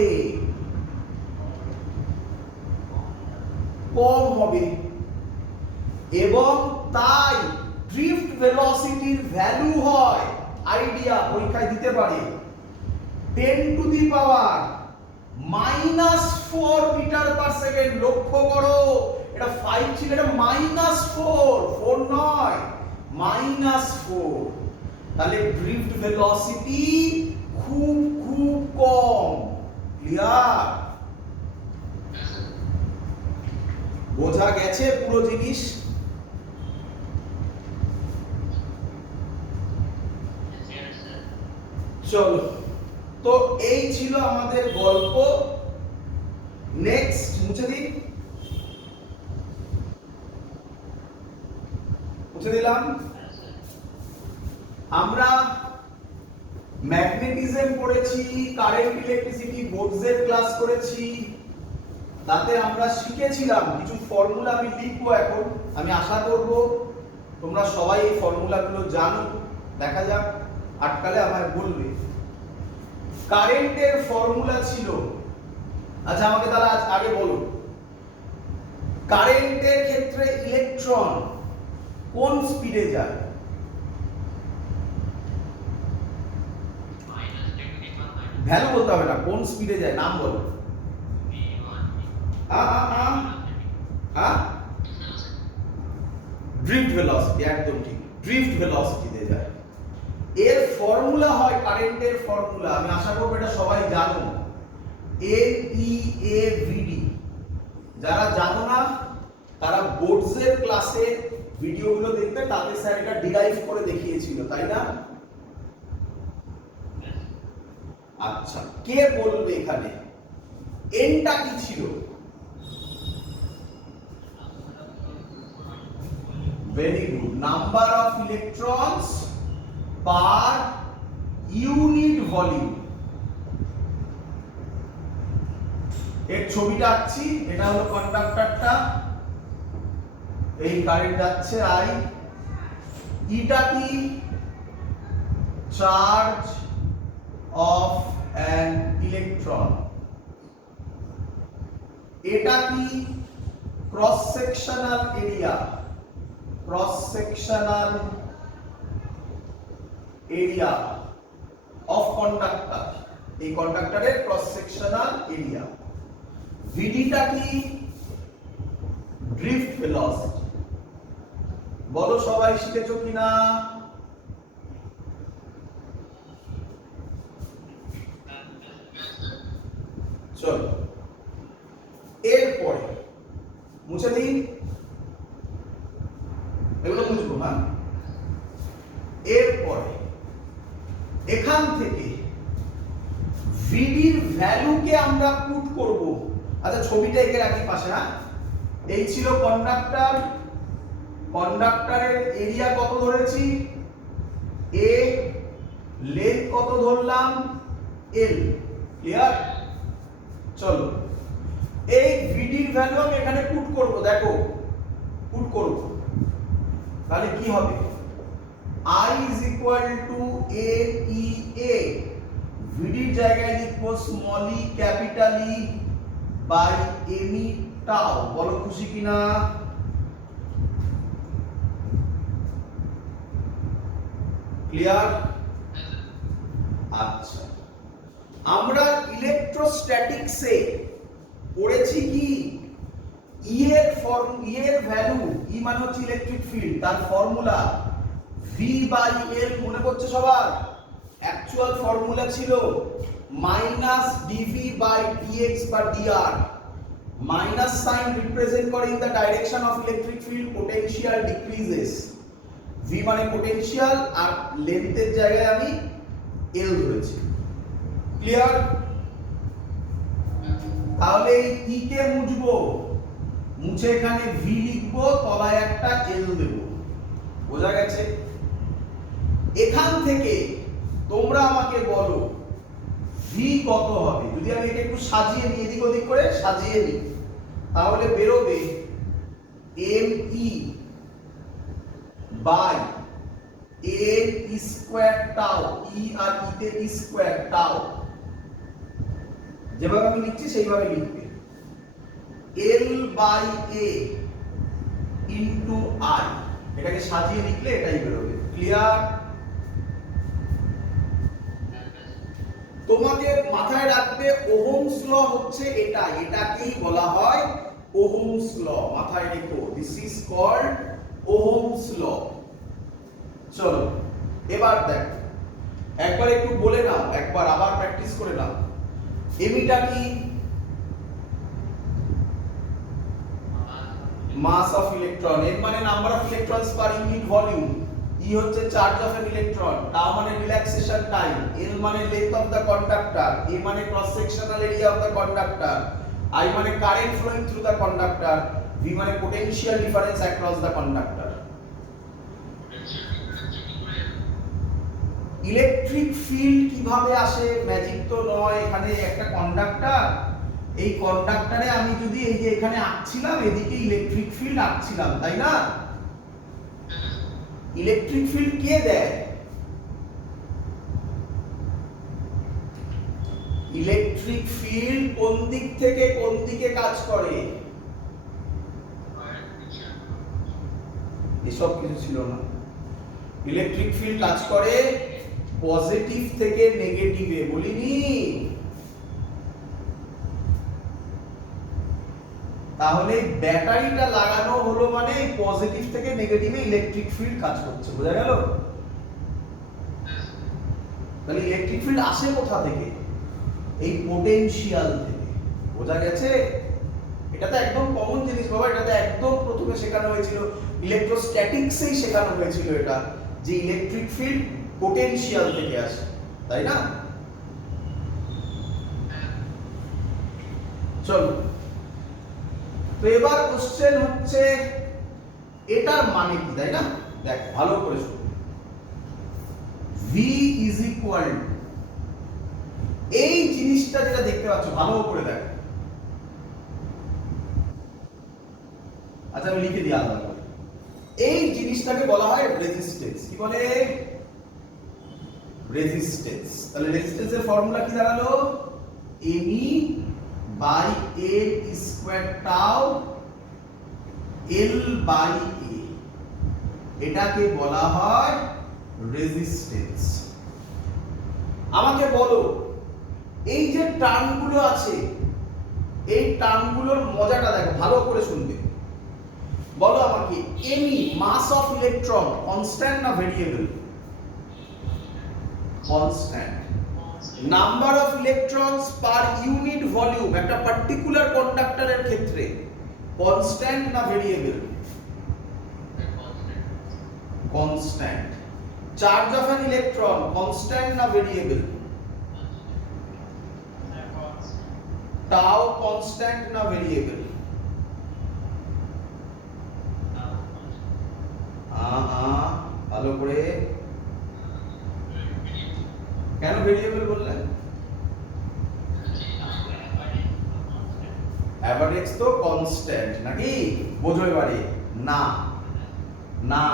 কম হবে। এবং তাই ড্রিফট ভেলোসিটির ভ্যালু হয়, আইডিয়া পরীক্ষায় দিতে পারে, 10 to the power -4 metre per second. লক্ষ্য করো, এটা 5 ছিল, এটা -4, 4 নয়, -4। তাহলে ড্রিফট ভেলোসিটি খুব খুব কম। ক্লিয়ার? বোঝা গেছে পুরো জিনিস? চলো, তো এই ছিল আমাদের গল্প। নেক্সট মুছে দিই, মুছে দিলাম। আমরা ম্যাগনেটিজম পড়েছি, কারেন্ট, ইলেকট্রিসিটি, বোর্ডসের ক্লাস করেছি। তাতে আমরা শিখেছিলাম কিছু ফর্মুলা। আমি লিখবো এখন, আমি আশা করব তোমরা সবাই এই ফর্মুলাগুলো জানো। দেখা যাক, আটকালে আমায় বলবে। কারেন্টের ফর্মুলা ছিল, আচ্ছা আমাকে তাহলে আগে বলো, কারেন্টের ক্ষেত্রে ইলেকট্রন কোন স্পিডে যায়? ভ্যালু বলতে হবে না, কোন স্পিডে যায় নাম বলো। ড্রিফট ভেলোসিটি, একদম ঠিক, ড্রিফট ভেলোসিটিতে যায়। এর ফর্মুলা হয়, কারেন্টের ফর্মুলা আমি আশা করব এটা সবাই জানো, NEAVD। যারা জানো না তারা বোর্ডসের ক্লাসে ভিডিওগুলো দেখবে, তাতে স্যার এটা ডিরাইভ করে দেখিয়েছিল, তাই না? আচ্ছা, কে বলবে এখানে এনটা কি ছিল? Very good, number of electrons per unit volume. এর ছবিটা আঁকছি, এটা হলো কন্ডাক্টরটা, এই কারেন্ট যাচ্ছে আই। ইটা কি? Charge of an electron. এটা কি? Cross sectional area, cross sectional area of conductor, এই কন্ডাক্টরের ক্রস সেকশনাল এরিয়া। ভিডিটা কি? Drift velocity. বলো সবাই শিখেছো কিনা? চলো, এরপরে মুছে দিই, এগুলো মুছবো। হ্যাঁ, এরপরে এখান থেকে ভিডির ভ্যালুকে আমরা পুট করব। আচ্ছা, ছবিটা এঁকে রাখি পাশে। হ্যাঁ, এই ছিল কন্ডাক্টর, কন্ডাক্টরের এরিয়া কত ধরেছি? এ, লেন্থ কত ধরলাম? এল। ক্লিয়ার? চলো, এই ভিডির ভ্যালু আমি এখানে পুট করব। দেখো, পুট করব, তাহলে কি হবে? I is equal to A E A, ভিডির জায়গায় লিখবো small E capital E by M E tau. বলো খুশি কিনা? ক্লিয়ার? আচ্ছা, আমরা ইলেকট্রোস্ট্যাটিক্সে পড়েছি কি ই এর ভ্যালু, ই মানে হচ্ছে ইলেকট্রিক ফিল্ড, তার ফর্মুলা V বাই L। মনে করছে সবার? অ্যাকচুয়াল ফর্মুলা ছিল মাইনাস dV বাই dx বা dr। মাইনাস সাইন রিপ্রেজেন্ট করে in the direction of electric field, potential decreases. V মানে পোটেনশিয়াল, আর লেন্থের জায়গায় আমি L ধরেছি। ক্লিয়ার? তাহলে এই E কে মুছবো, মুছে এখানে V লিখবো, তলায় একটা L দেব। বোঝা গেছে? এখান থেকে তোমরা আমাকে বলো V কত হবে। যদি আমি এটা একটু সাজিয়ে নিই, এদিক ওদিক করে সাজিয়ে নিই, তাহলে বেরোবে ME by A square tau. E আর E তে স্কয়ার টাউ, যেভাবে আমি লিখছি সেইভাবে লিখবে। L by A into I, এটাকে সাজিয়ে লিখলে এটাই বেরোবে। ক্লিয়ার? তোমাকে মাথায় রাখবে ওহমস ল হচ্ছে এটা, এটাকেই বলা হয় ওহমস ল। মাথায় রেখো, this is called Ohm's law. চলো এবার দেখো, একবার একটু বলে নাও, একবার আবার প্র্যাকটিস করে নাও। এমিটা কি? মাস অফ ইলেকট্রন, এর মানে number of electrons per unit volume. E হচ্ছে charge of an electron, tau মানে রিল্যাক্সেশন টাইম, এল মানে length of the conductor, A মানে cross sectional area of the conductor, I মানে current flowing through the conductor, V মানে potential difference across the conductor. Electric field কিভাবে আসে? ম্যাজিক তো নয়, এখানে একটা কন্ডাক্টর, এই কন্ডাক্টরে আমি যদি এই যে এখানে আঁকছিলাম, এদিকে ইলেকট্রিক ফিল্ড আঁকছিলাম, তাই না? ইলেকট্রিক ফিল্ড কে দেয়? ইলেকট্রিক ফিল্ড কোন দিক থেকে কোন দিকে কাজ করে? এসব কিছু ছিল না। ইলেকট্রিক ফিল্ড কাজ করে পজিটিভ থেকে নেগেটিভে, বলিনি? তাহলে ব্যাটারিটা লাগানো হলো মানে পজিটিভ থেকে নেগেটিভে ইলেকট্রিক ফিল্ড কাজ করছে, বোঝা গেল? তাহলে ইলেকট্রিক ফিল্ড আসে কোথা থেকে? এই পোটেনশিয়াল থেকে, বোঝা গেছে? এটা তো একদম কমন জিনিস বাবা, এটা তো একদম প্রথমে শেখানো হয়েছিল, ইলেকট্রোস্ট্যাটিক্সেই শেখানো হয়েছিল এটা, যে ইলেকট্রিক ফিল্ড পোটেনশিয়াল থেকে আসে, তাই না? চলো, তো এবার কোশ্চেন হচ্ছে এটার মানে কি, তাই না? দেখ ভালো করে শোনো, V ইজ ইকুয়াল টু, এই জিনিসটা যেটা দেখতে পাচ্ছ ভালো করে দেখ। আচ্ছা আমি লিখে দিই আলাদা করে। এই জিনিসটাকে বলা হয় রেজিস্ট্যান্স। কি বলে? রেজিস্ট্যান্স। তাহলে রেজিস্ট্যান্সের ফর্মুলা কি দাঁড়ালো? ME by L square tau L by A, এটাকে বলা হয় রেজিস্ট্যান্স। আমাকে বলো, এই যে টার্মগুলো আছে, এই টার্মগুলোর মজাটা দেখো, ভালো করে শুনবে। বলো আমাকে, ME mass of electron constant না variable? Constant. Number of electrons per unit volume একটা পার্টিকুলার কন্ডাক্টরের ক্ষেত্রে কনস্ট্যান্ট না variable? Constant. Charge of an electron constant না ভেরিয়েবল? টাউ কনস্ট্যান্ট না ভেরিয়েবল? ভালো করে, কেন ভেরিয়েবল বললেন? অ্যাভারেজ তো কনস্ট্যান্ট নাকি? বোঝো এবারে? না না,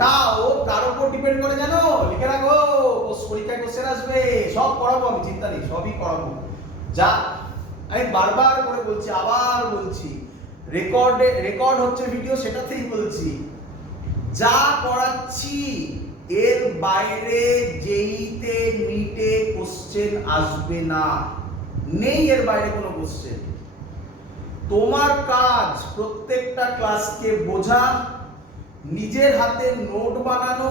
তাও কার উপর ডিপেন্ড করে জানো? লিখে রাখো, পরীক্ষায় কোশ্চেন আসবে, সব করাবো আমি, চিন্তা নেই, সবই করাবো। যা আমি বারবার করে বলছি, আবার বলছি, রেকর্ড হচ্ছে ভিডিও, সেটাতেই বলছি, যা করাচ্ছি এর বাইরে জেইতে নিটে কোশ্চেন আসবে না, নেই এর বাইরে কোনো কোশ্চেন। তোমার কাজ প্রত্যেকটা ক্লাসকে বোঝা, নিজের হাতে নোট বানানো,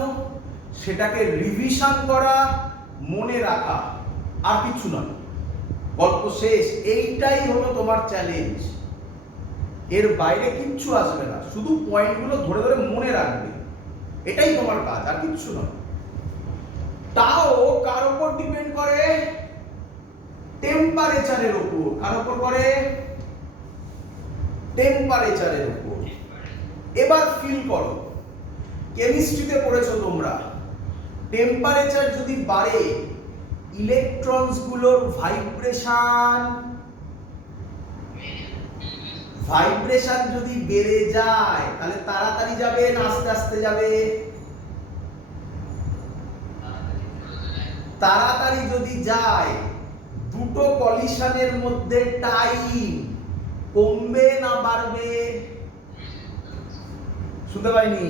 সেটাকে রিভিশন করা, মনে রাখা, আর কিছু না। গল্প শেষ। এইটাই হলো তোমার চ্যালেঞ্জ, এর বাইরে কিচ্ছু আসবে না, শুধু পয়েন্টগুলো ধরে ধরে মনে রাখবে, এটাই তোমার কাজ, আর কিচ্ছু না। তাও কার উপর ডিপেন্ড করে? টেম্পারেচারের উপর। কার উপর করে? টেম্পারেচারের উপর। এবার ফিল করো, কেমিস্ট্রিতে পড়েছো তোমরা, টেম্পারেচার যদি বাড়ে, ইলেকট্রনস গুলোর ভাইব্রেশন যদি বেড়ে যায়, তাহলে তাড়াতাড়ি যাবে না আস্তে আস্তে যাবে? তাড়াতাড়ি যদি যায়, দুটো কলিশনের মধ্যে টাইম কমবে না বাড়বে? শুনতে পাইনি?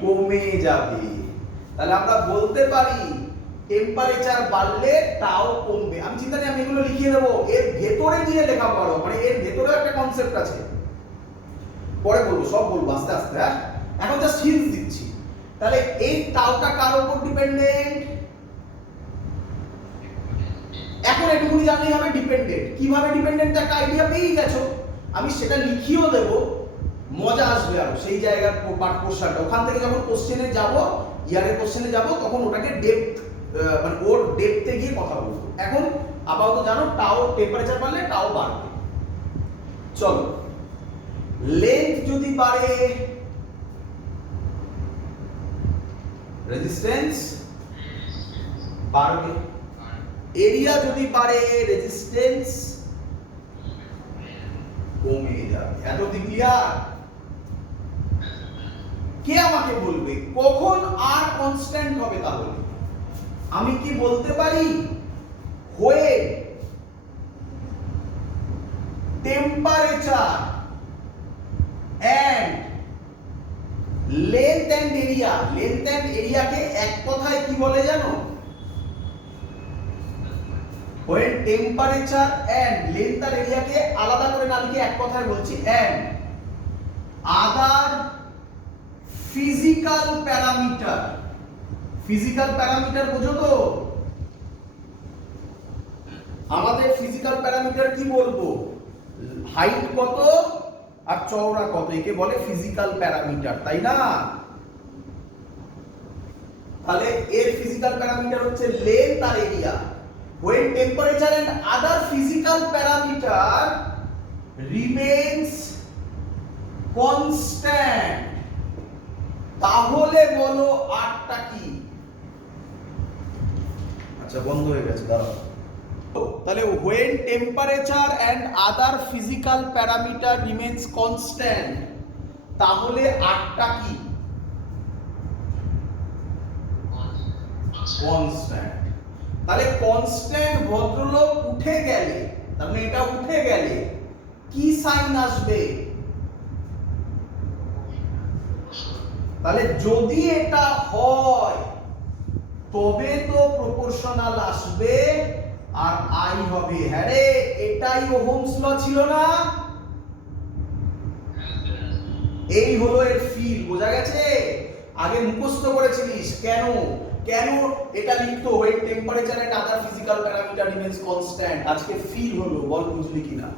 কমে যাবে। তাহলে আমরা বলতে পারি টেম্পারেচার বাড়লে টাও কমবে। আমি চিন্তা নেই, আমি এগুলো লিখিয়ে দেবো, এর ভেতরে গিয়ে লেখা পড়ো, মানে এর ভেতরে একটা কনসেপ্ট আছে, পরে বলবো, সব বলবো আস্তে আস্তে। হ্যাঁ, এখন জাস্ট হিন্টস দিচ্ছি। তাহলে এই টাওটা কার উপর ডিপেন্ডেন্ট? এখন এটুকুনি জানলেই হবে ডিপেন্ডেন্ট। কিভাবে ডিপেন্ডেন্ট একটা আইডিয়া পেয়ে গেছো, আমি সেটা লিখিয়েও দেবো, মজা আসবে আরো সেই জায়গার পাঠ পোর্শনটা। ওখান থেকে যখন কোশ্চেনে যাব, ইয়ারের কোশ্চেনে যাব, তখন ওটাকে ডেপথ, মানে ওর ডেপথে গিয়ে কথা বলবো। এখন আপাতত জানো টাও টেম্পারেচার বাড়লে টাও বাড়বে। চলো, লেন্থ যদি বাড়ে রেজিস্ট্যান্স বাড়বে, এরিয়া যদি বাড়ে রেজিস্ট্যান্স কমে যাবে। এত ক্লিয়ার? কে আমাকে বলবে কখন আর কনস্ট্যান্ট হবে? তাহলে আমি কি বলতে পারি when temperature and length and area, length and area কে এক কথায় কি বলে জানো? when temperature and length R area কে আলাদা করে না লিখে এক কথায় বলছি and other physical parameter, physical parameter বোঝো তো? আমাদের ফিজিক্যাল প্যারামিটার কি বলবো? হাইট কত আর চওড়া কত, একে বলে ফিজিক্যাল প্যারামিটার, তাই না? তাহলে এর ফিজিক্যাল প্যারামিটার হচ্ছে লেন্থ আর area. when temperature and other physical parameter remains constant, তাহলে বলো আরটা কি? আচ্ছা, বন্ধ হয়ে গেছে, দাঁড়াও। তাহলে when temperature and other physical parameter remains constant, তাহলে আরটা কি? কনস্ট্যান্ট। তাহলে কনস্ট্যান্ট ভদ্রলোক উঠে গেলে, তার মানে এটা উঠে গেলে কি সাইন আসবে? তাহলে যদি এটা হয় তবে তো প্রপোর্শনাল আসবে আর আই হবে। হ্যাঁ রে, এটাই ওহমস ল ছিল না? এই হলো এর ফিল, বোঝা গেছে? আগে মুখস্থ করেছিলিস কেন কেন এটা লিখতো when temperature and other physical parameter remains constant, আজকে ফিল হলো, বল বুঝলি কিনা?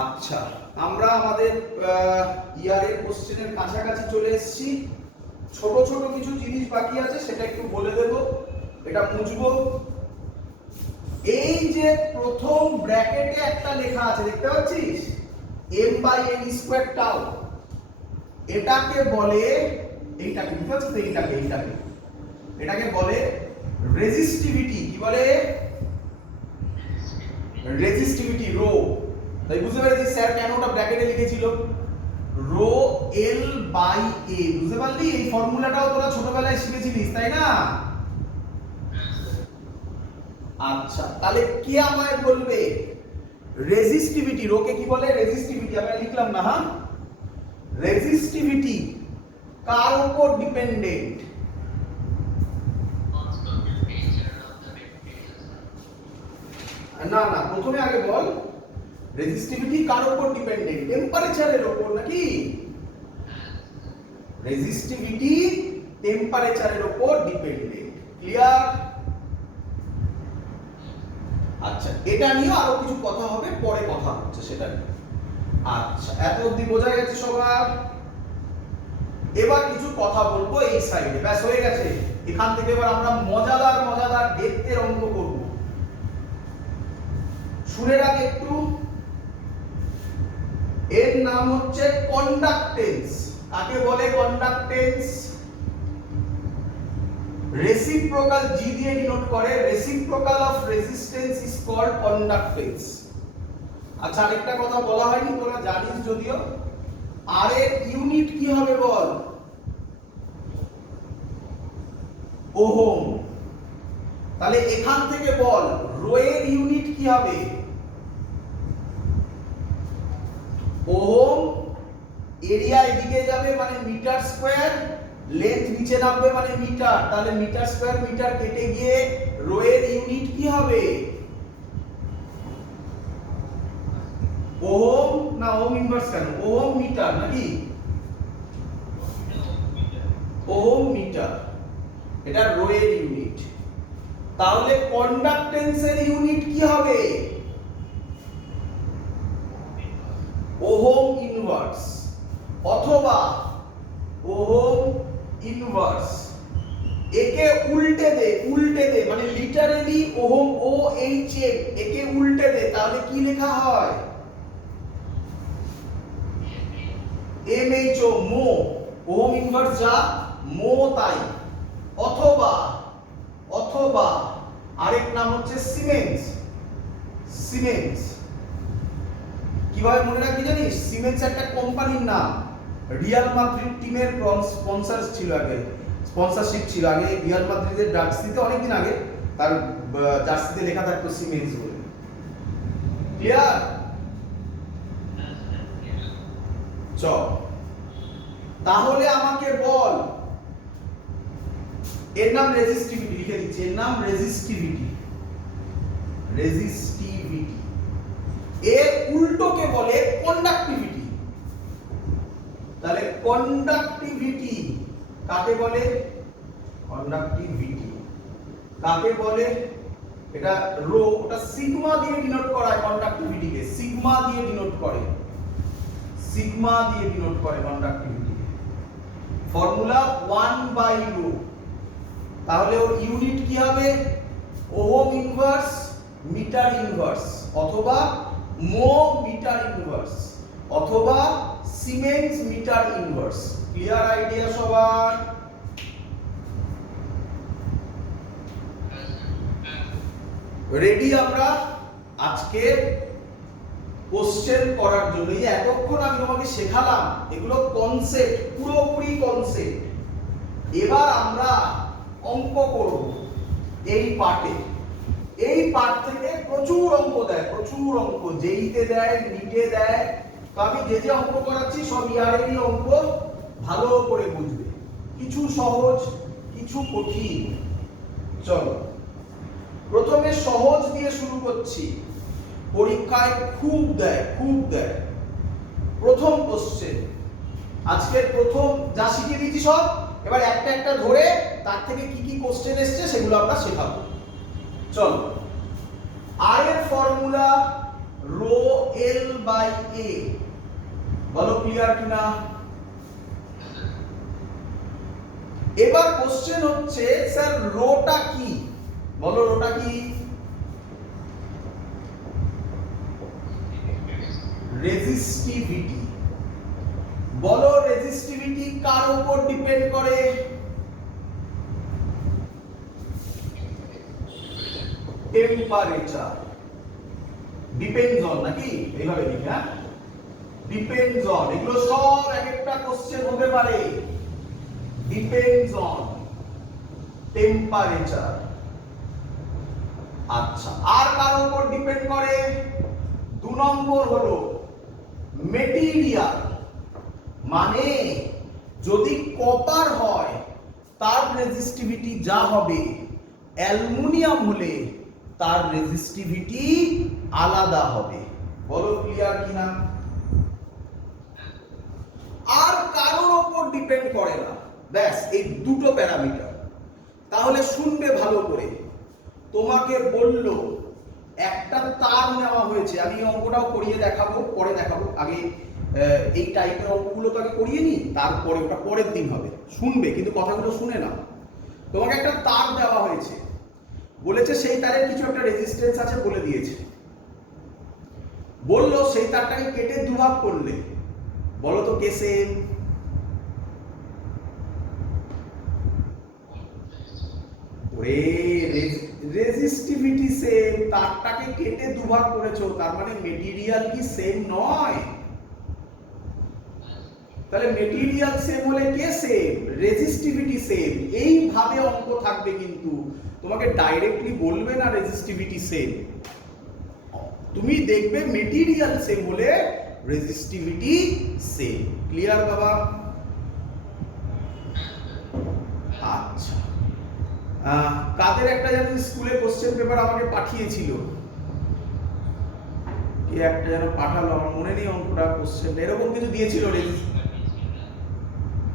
আচ্ছা, আমরা আমাদের ইয়ারের কোশ্চেনের কাছাকাছি চলে এসেছি। ছোট ছোট কিছু জিনিস বাকি আছে, সেটা একটু বলে দেব, এটা মুছবো। এই যে প্রথম ব্র্যাকেটে একটা লেখা আছে, দেখতে পাচ্ছিস? m/n² টাউ, এটাকে বলে, এইটাকে বুঝতে পারছিস? এটাকে বলে রেজিস্টিভিটি। কি বলে? Resistivity, rho. তাই বুঝতে পেরেছিস স্যার কেন ওটা ব্র্যাকেটে লিখেছিল? রো এল বাই এ, বুঝতে পারলি? এই ফর্মুলাটাও তোরা ছোটবেলায় শিখেছিলিস, তাই না? আচ্ছা, তাহলে কে আমায় বলবে রেজিস্টিভিটি, রোকে কি বলে? রেজিস্টিভিটি আমরা লিখলাম না? হ্যাঁ, রেজিস্টিভিটি কার উপর ডিপেন্ডেন্ট? না না, প্রথমে আগে বল রেজিস্টিভিটি কার উপর ডিপেন্ডেন্ট? টেম্পারেচারের উপর নাকি? রেজিস্টিভিটি টেম্পারেচারের উপর ডিপেন্ডেন্ট। ক্লিয়ার? আচ্ছা, এটা নিয়ে আরো কিছু কথা হবে, পরে কথা হচ্ছে সেটা নিয়ে। আচ্ছা, এত অবধি বোঝা গেছে সবার? এবার কিছু কথা বলবো এই সাইডে, ব্যাস হয়ে গেছে। এখান থেকে এবার আমরা মজাদার মজাদার ডেপথের অঙ্ক করব। শুনে রাখ একটু, এর নাম হচ্ছে কন্ডাক্টেন্স। কাকে বলে কন্ডাক্টেন্স? রেসিপ্রোকাল, জি দিয়ে ডিনোট করে। Reciprocal of resistance is called conductance. আচ্ছা, আরেকটা কথা বলা হয়নি, তোরা জানিস যদিও, আর এর ইউনিট কি হবে বল? ওহম। তাহলে এখান থেকে বল রো এর ইউনিট কি হবে? ওহম। এরিয়া এদিকে যাবে মানে মিটার স্কয়ার, লেন্থ নিচে নামবে মানে মিটার, তাহলে মিটার স্কয়ার মিটার কেটে গিয়ে রো এর ইউনিট কি হবে? ওহম না ওহম ইনভার্স কেন? ওহম মিটার নাকি? ওহম মিটার, এটা রো এর ইউনিট। তাহলে কন্ডাক্টেন্সের ইউনিট কি হবে? ওহম ইনভার্স অথবা ওহম ইনভার্স। একে উল্টে দে মানে literally ohm O H M, একে উল্টে দে, তাহলে কি লেখা হয়? M H O, mho. Ohm inverse যা, মো তাই। অথবা অথবা আরেক নাম হচ্ছে সিমেন্স। সিমেন্স কিভাবে মনে রাখবি জানিস? সিমেন্স একটা কোম্পানির নাম, রিয়াল মাদ্রিদ টিমের স্পন্সর ছিল আগে, স্পন্সরশিপ ছিল আগে রিয়াল মাদ্রিদের জার্সিতে, অনেকদিন আগে তার জার্সিতে লেখা থাকতো সিমেন্স বলে। ক্লিয়ার? চল তাহলে আমাকে বল, এর নাম রেজিস্টিভিটি, লিখে দিচ্ছি, এর নাম রেজিস্টিভিটি। রেজিস্টিভিটি এর উল্টোকে বলে কন্ডাক্টিভিটি। তাহলে কন্ডাক্টিভিটি কাকে বলে? কন্ডাক্টিভিটি কাকে বলে? এটা রো, ওটা সিগমা দিয়ে ডিনোট করা হয় কন্ডাক্টিভিটিকে, সিগমা দিয়ে ডিনোট করে, সিগমা দিয়ে ডিনোট করে কন্ডাক্টিভিটিকে। ফর্মুলা 1/ρ। তাহলে ওর ইউনিট কি হবে? ওহম ইনভার্স মিটার ইনভার্স, অথবা মো মিটার ইনভার্স, অথবা siemens metre inverse. Clear idea সবার? রেডি আমরা আজকে কোশ্চেন করার জন্য? এই এতক্ষণ আমি তোমাকে শেখালাম, এগুলো কনসেপ্ট, পুরোপুরি কনসেপ্ট। এবার আমরা অঙ্ক করব এই পার্টে। এই পার্ট থেকে প্রচুর অঙ্ক দেয়, প্রচুর অঙ্ক জেইতে দেয়, নিটে দেয়। তো আমি যে যে অঙ্ক করাচ্ছি সব ইয়ারেরই অঙ্ক, ভালো করে বুঝবে, কিছু সহজ কিছু কঠিন। চলো প্রথমে সহজ দিয়ে শুরু করছি, পরীক্ষায় খুব দেয়, খুব দেয়। প্রথম কোশ্চেন, আজকের প্রথম যা শিখিয়ে দিচ্ছি সব, এবার একটা একটা ধরে তার থেকে কি কি কোশ্চেন এসছে সেগুলো আমরা শেখাবো। চলো, আর এর ফর্মুলা রো এল বাই এ, বলো ক্লিয়ার কিনা? এবার কোশ্চেন হচ্ছে স্যার রোটা কি? বলো রোটা কি? রেজিস্টিভিটি। বলো রেজিস্টিভিটি কার উপর ডিপেন্ড করে? টেম্পারেচার। ডিপেন্ডস অন নাকি? এইভাবে লিখি, হ্যাঁ, ডিপেন্ডস অন। এগুলো সব এক একটা কোশ্চেন হতে পারে। Depends on temperature. আচ্ছা, আর কার উপর ডিপেন্ড করে? 2 নম্বর হলো মেটেরিয়াল। মানে যদি কপার হয় তার রেজিস্টিভিটি যা হবে, অ্যালুমিনিয়াম হলে তার রেজিস্টিভিটি আলাদা হবে। বলো ক্লিয়ার কিনা? আর কারোর উপর ডিপেন্ড করে না, ব্যাস এই দুটো প্যারামিটার। তাহলে শুনবে ভালো করে, তোমাকে বলল একটা তার নেওয়া হয়েছে, আমি এই অঙ্কটাও করিয়ে দেখাবো, পরে দেখাবো, আগে এই টাইপের অঙ্কগুলো তো আগে করিয়ে নি, তারপরে ওটা পরের দিন হবে। শুনবে কিন্তু কথাগুলো শুনে নাও। তোমাকে একটা তার দেওয়া হয়েছে, বলেছে সেই তারের কিছু একটা রেজিস্ট্যান্স আছে বলে দিয়েছে, বললো সেই তারটাকে কেটে দুভাগ করলে, বলো তো কে সেম? রেজিস্টিভিটি সেম, তারটাকে কেটে দুভাগ করেছো, তার মানে মেটেরিয়াল কি সেম নয়? তাহলে মেটেরিয়াল সেম হলে কে সেম? Resistivity same. এইভাবে অঙ্ক থাকবে, কিন্তু তোমাকে ডাইরেক্টলি বলবে না রেজিস্টিভিটি সেম। তুমি দেখবে মেটেরিয়াল সেম হলে রেজিস্টিভিটি সেম। ক্লিয়ার বাবা? আচ্ছা, কাদের একটা যেন স্কুলে কোশ্চেন পেপার আমাকে পাঠিয়েছিল, কে একটা যেন পাঠালো, আমার মনে নেই অঙ্কটা, কোশ্চেনটা এরকম কিছু দিয়েছিল।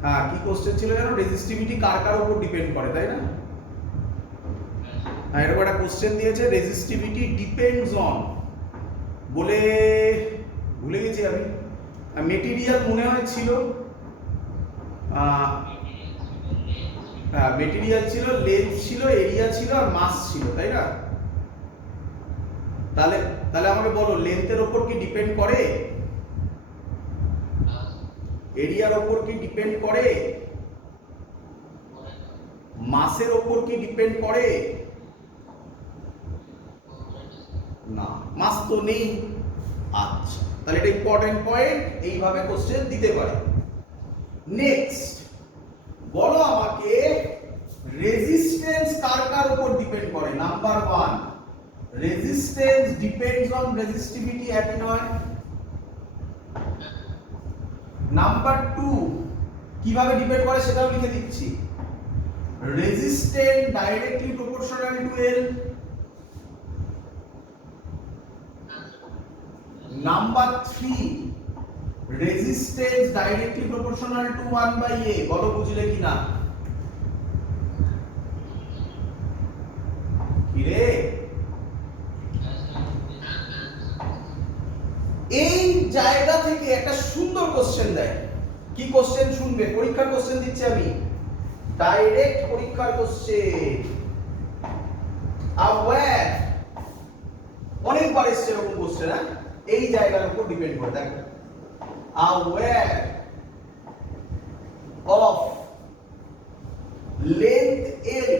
হ্যাঁ, কি কোশ্চেন ছিল যেন, রেজিস্টিভিটি কার কার উপর ডিপেন্ড করে, তাই না? হ্যাঁ, এরকম একটা কোশ্চেন দিয়েছে, রেজিস্টিভিটি ডিপেন্ডস অন বলে, ভুলে গেছি আমি, মেটেরিয়াল মনে হয় ছিল, মেটেরিয়াল ছিল, লেন্থ ছিল, এরিয়া ছিল আর মাস ছিল, তাই না? তাহলে তাহলে আমাকে বলো, লেন্থের উপর কি ডিপেন্ড করে, এরিয়ার উপর কি ডিপেন্ড করে, মাসের উপর কি ডিপেন্ড করে? না, মাস তো নেই। আচ্ছা, তাহলে এটা ইম্পর্টেন্ট পয়েন্ট, এইভাবে কোশ্চেন দিতে পারে। নেক্সট বলো আমাকে, রেজিস্ট্যান্স কার কার উপর ডিপেন্ড করে? Number 1, resistance depends on resistivity, একই নয়? নাম্বার 2, কিভাবে ডিপেন্ড করে সেটাও লিখে দিচ্ছি, resistance directly proportional to L. Number 3, resistance directly proportional to 1/a। বলো বুঝলে কিনা? কি রে, এই জায়গা থেকে একটা সুন্দর কোশ্চেন দেয়। কি কোশ্চেন শুনবে? পরীক্ষার কোশ্চেন দিচ্ছি আমি, ডাইরেক্ট পরীক্ষার কোশ্চেন। আওয়ার, অনেকবার এসছে এরকম কোশ্চেন, হ্যাঁ, এই জায়গার উপর ডিপেন্ড করে। দেখো, aware of length L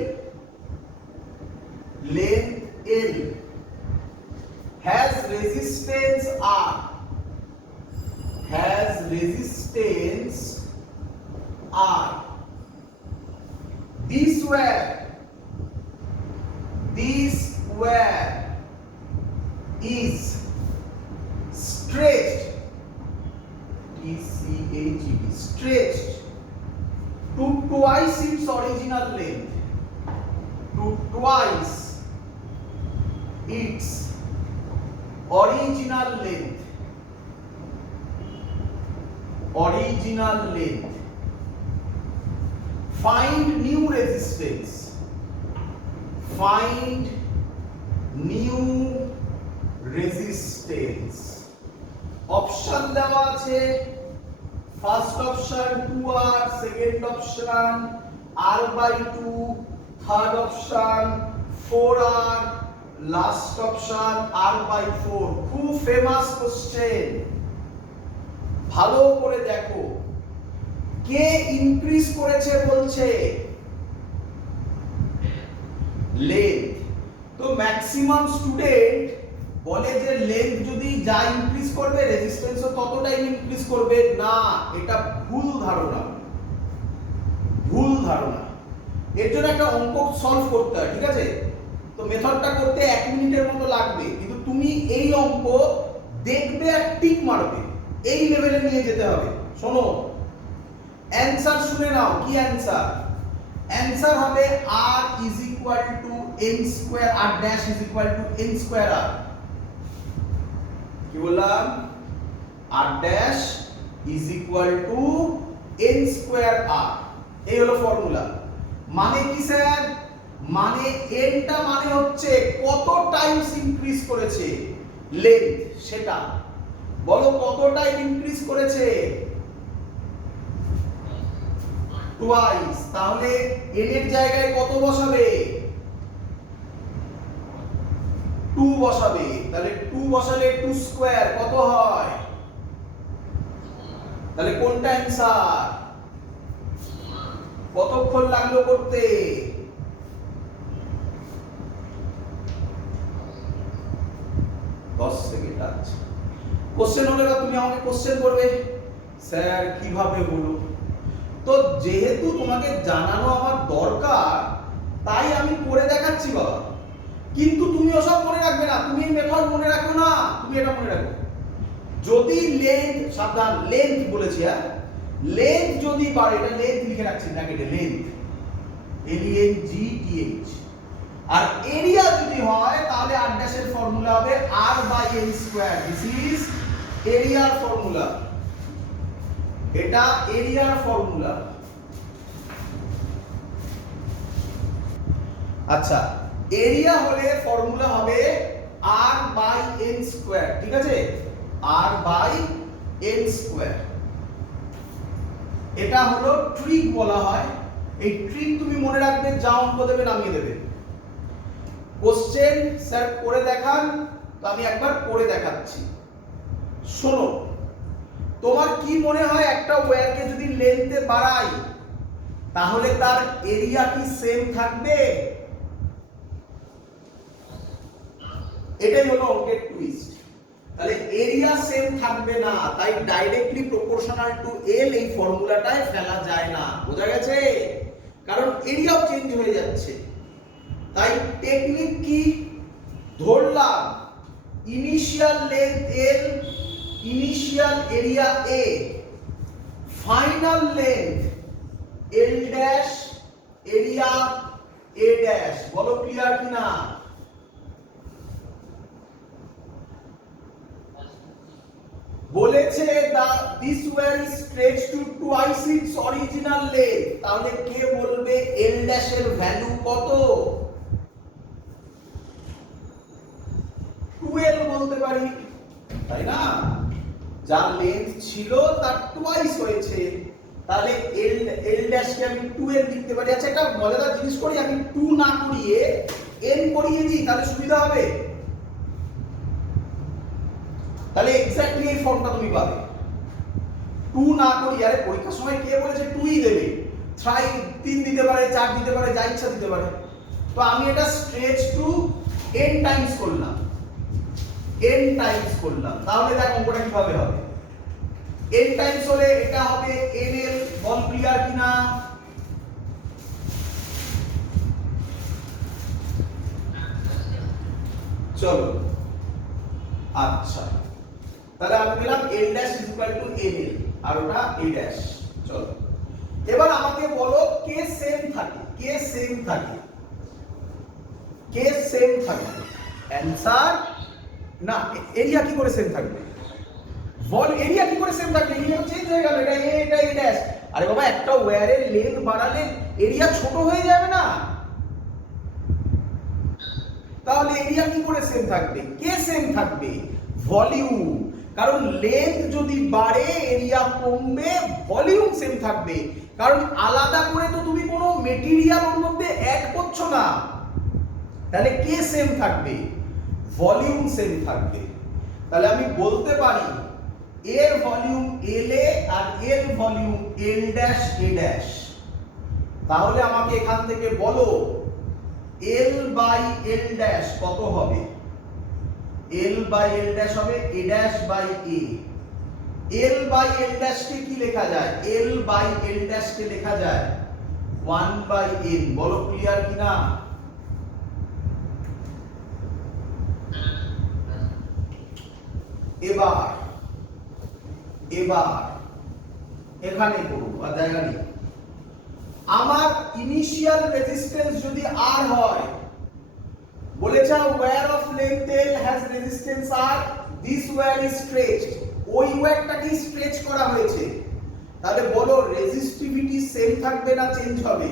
has resistance R. This where is stretched, stretched to twice its original length, original length. Find new resistance, option দেওয়া আছে, first option 2r, second option r/2, third option 4r, last option r/4। খুব ফেমাস কোশ্চেন, ভালো করে দেখো। কে ইনক্রিজ করেছে বলছে? লেন্থ। তো ম্যাক্সিমাম স্টুডেন্ট বলে যে লেন্থ যদি যা ইনক্রিজ করবে রেজিস্ট্যান্সও ততটাই ইনক্রিজ করবে। না, এটা ভুল ধারণা। এর জন্য একটা অঙ্ক সলভ করতে হয়, ঠিক আছে? তো মেথডটা করতে 1 মিনিটের মতো লাগবে, কিন্তু তুমি এই অঙ্ক দেখবে আর টিক মারবে, এই লেভেলে নিয়ে যেতে হবে। শোনো, অ্যানসার শুনে নাও। কি অ্যানসার? অ্যানসার হবে r is equal to n square, r dash is equal to n square r। কি বললাম? r dash is equal to n square r। এই হলো ফর্মুলা। মানে কি স্যার? মানে n টা মানে হচ্ছে কত টাইমস ইনক্রিজ করেছে লেন্থ, সেটা বলো কত টাইম ইনক্রিজ করেছে? টুয়াইস। তাহলে n এর জায়গায় কত বসাবে? 2 বসাবে। তাহলে 2 বসালে 2 স্কয়ার কত হয়? তাহলে কোনটা অ্যানসার? কতক্ষণ লাগলো করতে? 10 সেকেন্ড। আচ্ছা, কোশ্চেন হলে তুমি আমাকে কোশ্চেন করবে, স্যার কিভাবে হলো? তো যেহেতু তোমাকে জানানো আমার দরকার তাই আমি করে দেখাচ্ছি বাবা। কিন্তু তুমি ওসব মনে রাখবে না, তুমি এই মেথড মনে রাখো না, তুমি এটা মনে রাখো, যদি লেন্থ, সাবধান লেন্থ বলেছি, হ্যাঁ লেন্থ যদি বাড়ে, এটা লেন্থ লিখে রাখছি ব্র্যাকেটে, লেন্থ LENGTH, আর এরিয়া যদি হয় তাহলে আর ড্যাশের ফর্মুলা হবে R/N²। দিস ইজ এরিয়ার ফর্মুলা, এটা এরিয়ার ফর্মুলা। আচ্ছা, এরিয়া হলে ফর্মুলা হবে R/N², ঠিক আছে, R/N²। এটা হলো ট্রিক বলা হয়। এই ট্রিক তুমি মনে রাখবে, যা অঙ্ক দেবে নামিয়ে দেবে। কোশ্চেন স্যার করে দেখান, তো আমি একবার করে দেখাচ্ছি, শোনো। তোমার কি মনে হয় একটা ওয়্যারকে যদি লেন্থে বাড়াই তাহলে তার এরিয়া কি সেম থাকবে? এটাই হলো অঙ্কের টুইস্ট। তাহলে এরিয়া সেম থাকবে না, তাই ডাইরেক্টলি প্রপোর্শনাল টু এল এই ফর্মুলাটায় ফেলা যায় না। বোঝা গেছে? কারণ এরিয়াও চেঞ্জ হয়ে যাচ্ছে। তাই টেকনিক কি? ধরলাম initial length L, initial area A, final length L dash, area A dash. বলো ক্লিয়ার কিনা? বলেছে this wire is stretch to twice its original length. তাহলে কে বলবে এল ড্যাশ এর ভ্যালু কত? 12 বলতে পারি, তাই না? যার লেন্থ ছিল তার টুয়াইস হয়েছে, তাহলে এল ড্যাশ কে আমি 12 লিখতে পারি। আচ্ছা, একটা মজাদার জিনিস করি, আমি 2 না করিয়ে n করিয়ে দিই, তাহলে সুবিধা হবে। তাহলে এক্স্যাক্টলি এই ফর্মটা তুমি পাবে। 2 না করি, আরে পরীক্ষার সময় কে বলেছে 2ই দেবে? 3 দিতে পারে, 4 দিতে পারে, যা ইচ্ছা দিতে পারে। তো আমি এটা স্ট্রেচ টু n টাইমস করলাম, n টাইমস করলাম। তাহলে দেখ অঙ্কটা কিভাবে হবে। n টাইমস হলে এটা হবে nl। বল ক্লিয়ার কিনা? চলো, আচ্ছা, তাহলে আমি পেলাম l dash is equal two nl, আর ওটা a ড্যাশ। চলো, এবার আমাকে বলো কে সেম থাকে, কে সেম থাকে, কে সেম থাকে? অ্যানসার না, এরিয়া কি করে সেম থাকবে? বল এরিয়া কি করে সেম থাকবে? এরিয়া চেঞ্জ হয়ে গেল, এটা a, এটা a ড্যাশ। আরে বাবা, একটা ওয়্যারের লেন্থ বাড়ালে এরিয়া ছোট হয়ে যাবে না? তাহলে এরিয়া কি করে সেম থাকবে? কে সেম থাকবে? ভলিউম। কারণ লেন্থ যদি বাড়ে এরিয়া কমবে, ভলিউম সেম থাকবে। কারণ আলাদা করে তো তুমি কোনো মেটেরিয়াল ওর মধ্যে অ্যাড করছো না। তাহলে কে সেম থাকবে? ভলিউম সেম থাকবে। তাহলে আমি বলতে পারি এর ভলিউম এল এ আর এর volume L dash a dash. তাহলে আমাকে এখান থেকে বলো এল বাই এল ড্যাশ কত হবে? এল বাই এল ড্যাশ হবে A dash by A. L by L dash কে কি লেখা যায়? এল বাই এল ড্যাশ কে লেখা যায় 1 বাই n। বলো ক্লিয়ার কিনা? এবার এখানে করব, আর জায়গা নেই। আমার ইনিশিয়াল রেজিস্ট্যান্স যদি r হয়, বলেছে wire of length l has resistance r, this wire is stretched. ওই ওয়্যারটাকে স্ট্রেচ করা হয়েছে। তাহলে বলো রেজিস্টিভিটি সেম থাকবে না চেঞ্জ হবে?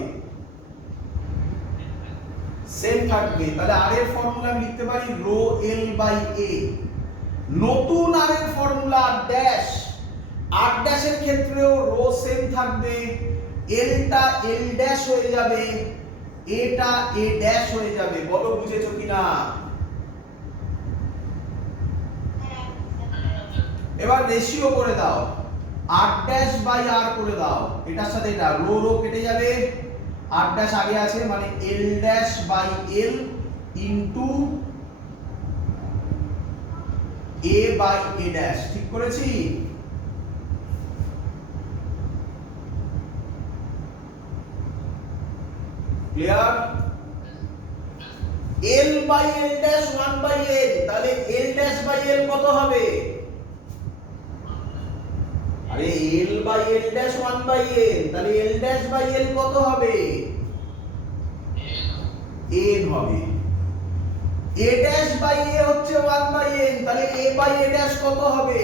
সেম থাকবে। তাহলে r এর ফর্মুলা আমি লিখতে পারি রো l বাই a। নতুন r এর ফর্মুলা ড্যাশ, r ড্যাশের ক্ষেত্রেও রো সেম থাকবে। l টা l ড্যাশ হয়ে যাবে, a টা a ড্যাশ হয়ে যাবে। বলো বুঝেছো কিনা? এবার রেশিও করে দাও, r ড্যাশ বাই r করে দাও। এটার সাথে এটা রো রো কেটে যাবে, r ড্যাশ আগে আছে, মানে l dash by l into a by a dash. ঠিক করেছি? Clear? l by l dash 1 by l, তাহলে l ড্যাশ বাই l কত হবে? আরে L by L dash 1 by N, তাহলে এল ড্যাশ বাই এল কত হবে? এন হবে। এ ড্যাশ বাই এ হচ্ছে 1 বাই এন, তাহলে এ বাই এ ড্যাশ কত হবে?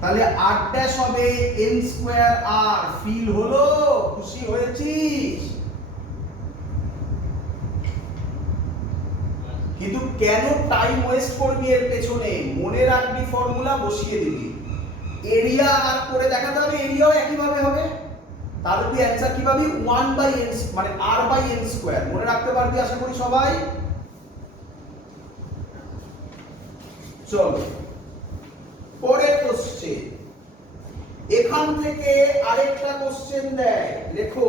তাহলে আর ড্যাশ হবে এন স্কয়ার আর। ফিল হলো? খুশি হয়েছিস? কিন্তু কেন টাইম ওয়েস্ট করবি এর পেছনে? মনে রাখবি, ফর্মুলা বসিয়ে দিবি, এরিয়া আর করে দেখাতে হবে, এরিয়াও একই ভাবে হবে। তাহলে তুই অ্যানসার কি পাবি? 1 বাই n মানে r বাই n স্কয়ার। মনে রাখতে পারবি আশা করি সবাই। চলো পরের কোশ্চেন। এখান থেকে আরেকটা কোশ্চেন দেয়, লেখো।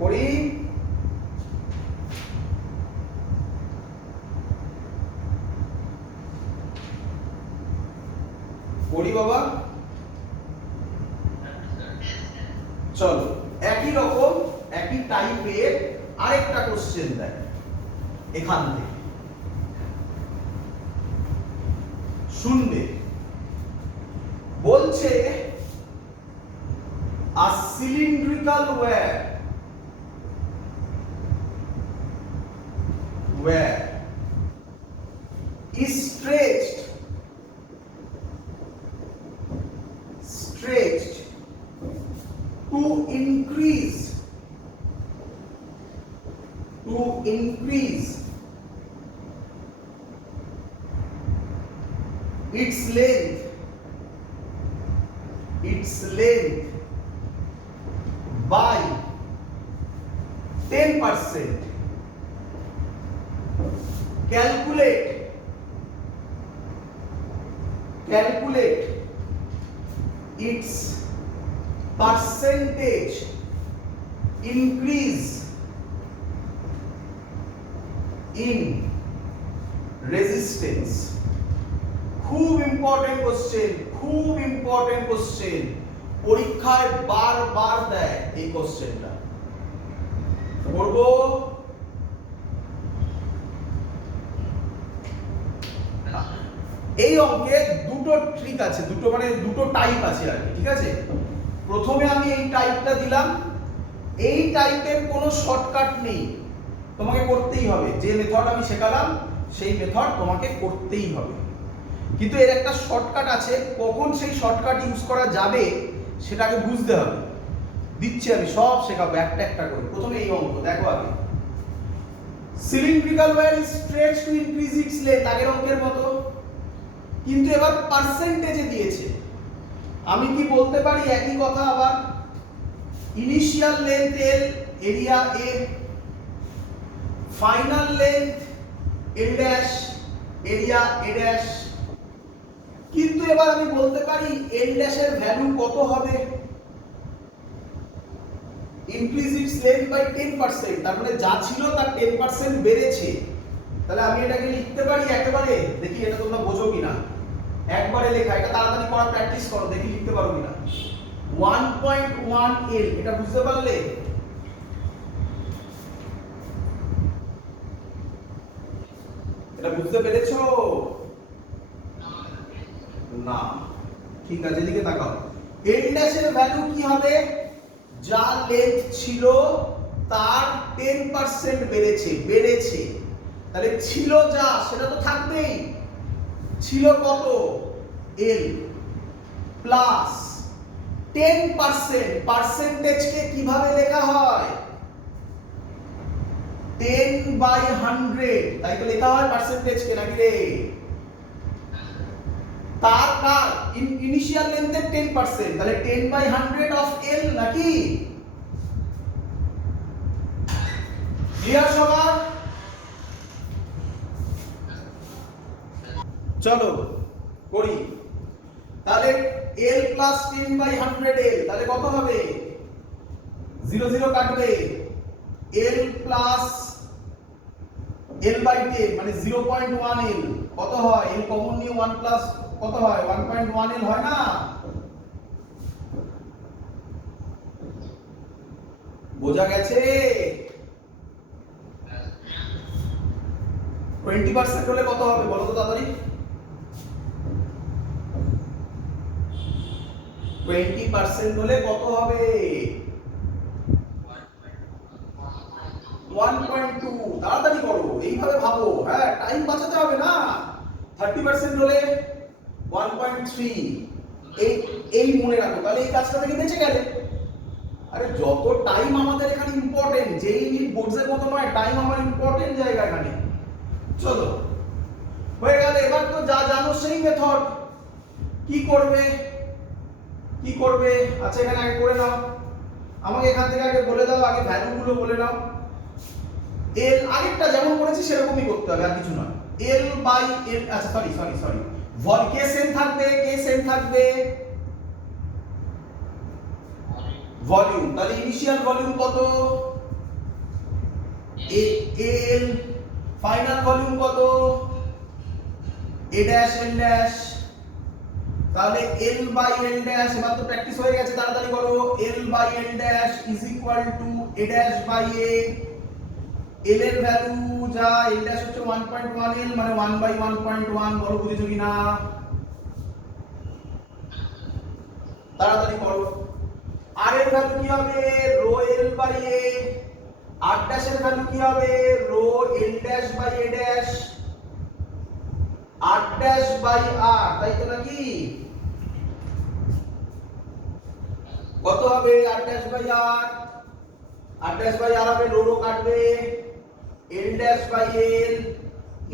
পড়ি। পড়ি বাবা। চলো একই রকম একই টাইপের আরেকটা কোশ্চেন দেয় এখান থেকে, শুনবে। বলছে a cylindrical wire is stretched to increase its length by 10%. Calculate its percentage increase in resistance. খুব ইম্পর্টেন্ট কোশ্চেন, পরীক্ষায় বারবার দেয় এই কোশ্চেনটা। করব এই অঙ্কে দুটো ট্রিক আছে, দুটো টাইপ আছে আর কি, ঠিক আছে। প্রথমে আমি এই টাইপটা দিলাম। এই টাইপের কোনো শর্টকাট নেই, তোমাকে করতেই হবে। যে মেথড আমি শেখালাম সেই মেথড তোমাকে করতেই হবে, কিন্তু এর একটা শর্টকাট আছে। কখন সেই শর্টকাট ইউজ করা যাবে সেটাকে বুঝতে হবে। দিচ্ছি আমি, সব শেখাবো একটা একটা করে। প্রথমে এই অঙ্ক দেখো আগে। Cylindrical wire is stretched to increase it's length, আগের অঙ্কের মতো, কিন্তু এবার পার্সেন্টেজে দিয়েছে। আমি কি বলতে পারি একই কথা আবার? Initial length L, area A, final length L dash, area A dash. কিন্তু এবার আমি বলতে পারি এল ড্যাশের ভ্যালু কত হবে? ইনক্রিজ ইটস লেন্থ বাই 10%, তার মানে যা ছিল তার 10% বেড়েছে। তাহলে আমি এটাকে লিখতে পারি একেবারে, দেখি এটা তোমরা বোঝো কিনা। একবারে লেখা, এটা তাড়াতাড়ি করা প্র্যাকটিস করো, দেখি লিখতে পারো কিনা। 1.1 এল, এটা বুঝতে পারলে? এটা বুঝতে পেরেছো না? ঠিক আছে, এদিকে তাকাও। এল ড্যাশের ভ্যালু কি হবে? যা লেন্থ ছিল তার 10% বেড়েছে। তাহলে ছিল যা সেটা তো থাকবেই। ছিল কত? এল প্লাস 10%। পার্সেন্টেজকে কিভাবে লেখা হয়? 10/100, তাই তো লেখা হয় পার্সেন্টেজকে, নাকি রে? তার ইনিশিয়াল লেন্থের 10%, তাহলে 10/100 অফ এল, নাকি? ক্লিয়ার সবার? চলো করি। তাহলে l প্লাস 10/100 l, তাহলে কত হবে? 0 0 কাটবে। l প্লাস l/10 মানে 0.1 l কত হয়? l কমন নিয়ে 1 প্লাস কত হয়? 1.1 l হয় না? বোঝা গেছে? 20 20% হলে কত হবে বলো তো তাড়াতাড়ি? 20% হলে কত হবে? 1.2। তাড়াতাড়ি করো, এইভাবে ভাবো, হ্যাঁ টাইম বাঁচাতে হবে না। 30% হলে 1.3। এই মনে রাখো, তাহলে এই কাজটা থেকে বেঁচে গেলে। আরে যত টাইম আমাদের এখানে ইম্পর্টেন্ট, যেই ইউনিট বোর্ডসের মতো নয়, টাইম আমার ইম্পর্টেন্ট জায়গা এখানে। চলো হয়ে গেল। এবার তো যা জানো সেই মেথড। কি করবে কি করবে? আচ্ছা এখানে আগে করে নাও, আমাকে এখান থেকে আগে বলে দাও, আগে ভ্যালুগুলো বলে নাও। এল আগেরটা যেমন করেছি সেরকমই করতে হবে, আর কিছু নয়। এল বাই এল, আচ্ছা সরি কে সেম থাকবে, ভলিউম। তাহলে ইনিশিয়াল ভলিউম কত? এল। ফাইনাল ভলিউম কত? A dash L dash. তাহলে এল বাই এল ড্যাশ, এবার তো প্র্যাকটিস হয়ে গেছে, তাড়াতাড়ি করো। L by L dash is equal to A dash by A. L এর ভ্যালু যা, এল ড্যাশ হচ্ছে 1.1 এল, মানে 1 বাই 1.1। বলো বুঝেছো কিনা? তাড়াতাড়ি করো। আর এর ভ্যালু কি হবে? রো এল বাই এ। আর ড্যাশের ভ্যালু কি হবে? Rho L dash by A dash. R dash by R, তাই তো নাকি? কত হবে R dash by R? R dash by R হবে, রো কাটবে, L dash by L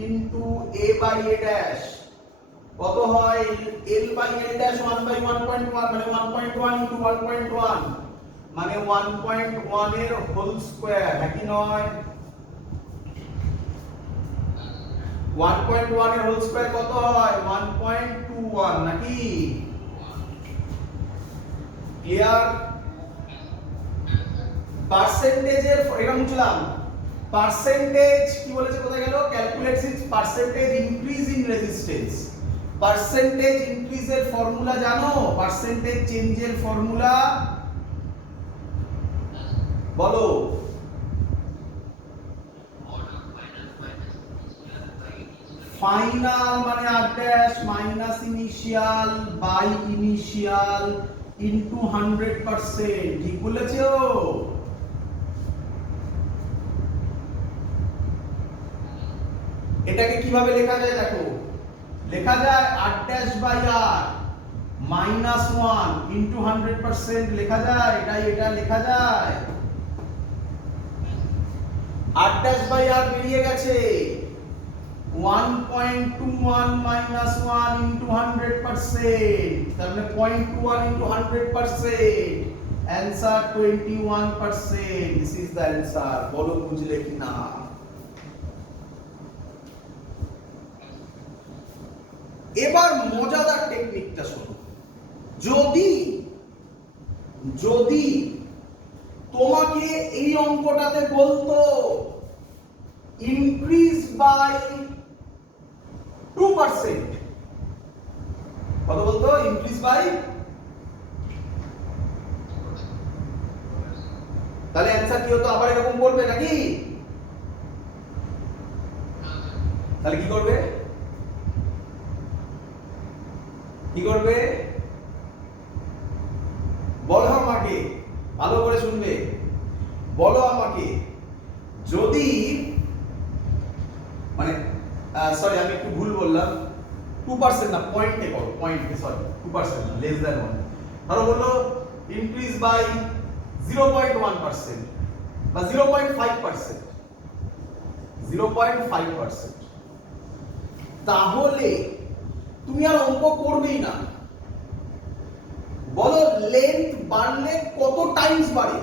into A by A dash. কত হয়? L by L dash 1 by 1.1, মানে 1.1 ইনটু 1.1, মানে 1.1 এর হোল স্কয়ার, নাকি নয়? 1.1 এর হোল স্কয়ার কত হয়? 1.21, নাকি? ক্লিয়ার? পার্সেন্টেজের এটা মুছলাম। পার্সেন্টেজ কি বলেছে, কোথায় গেল? Calculates its percentage increase in resistance. Percentage ইনক্রিজের ফর্মুলা জানো? পার্সেন্টেজ চেঞ্জের ফর্মুলা বলো। ফাইনাল মানে R dash minus initial by initial into 100%। ঠিক বলেছো? এটাকে কিভাবে লেখা যায় দেখো, লেখা যায় R dash by R minus 1 into 100%। লেখা যায়, এটা লেখা যায়। আর ড্যাশ বাই আর বেরিয়ে গেছে 1.21 মাইনাস 1 ইনটু 100%, তার মানে 0.21 into 100%, answer 21%। This is the answer. বলো বুঝলে কিনা? এবার মজাদার টেকনিকটা শোনো। যদি তোমাকে এই অঙ্কটাতে বলতো ইনক্রিজ বাই 2%, কত বলতো? ইনক্রিজ বাই, তাহলে অ্যানসার কি হতো? আবার এরকম বলবে নাকি? তাহলে কি করবে? বলো আমাকে, ভালো করে শুনবে। বলো আমাকে, যদি মানে সরি আমি একটু ভুল বললাম, 2% না, পয়েন্টে করো, পয়েন্টে, সরি 2% না, লেস দ্যান 1। ধরো বললো ইনক্রিজ বাই 0.1% বা 0.5%, 0.5%, তাহলে তুমি আর অঙ্ক করবেই না। বলো লেন্থ বাড়লে কত টাইমস বাড়ে?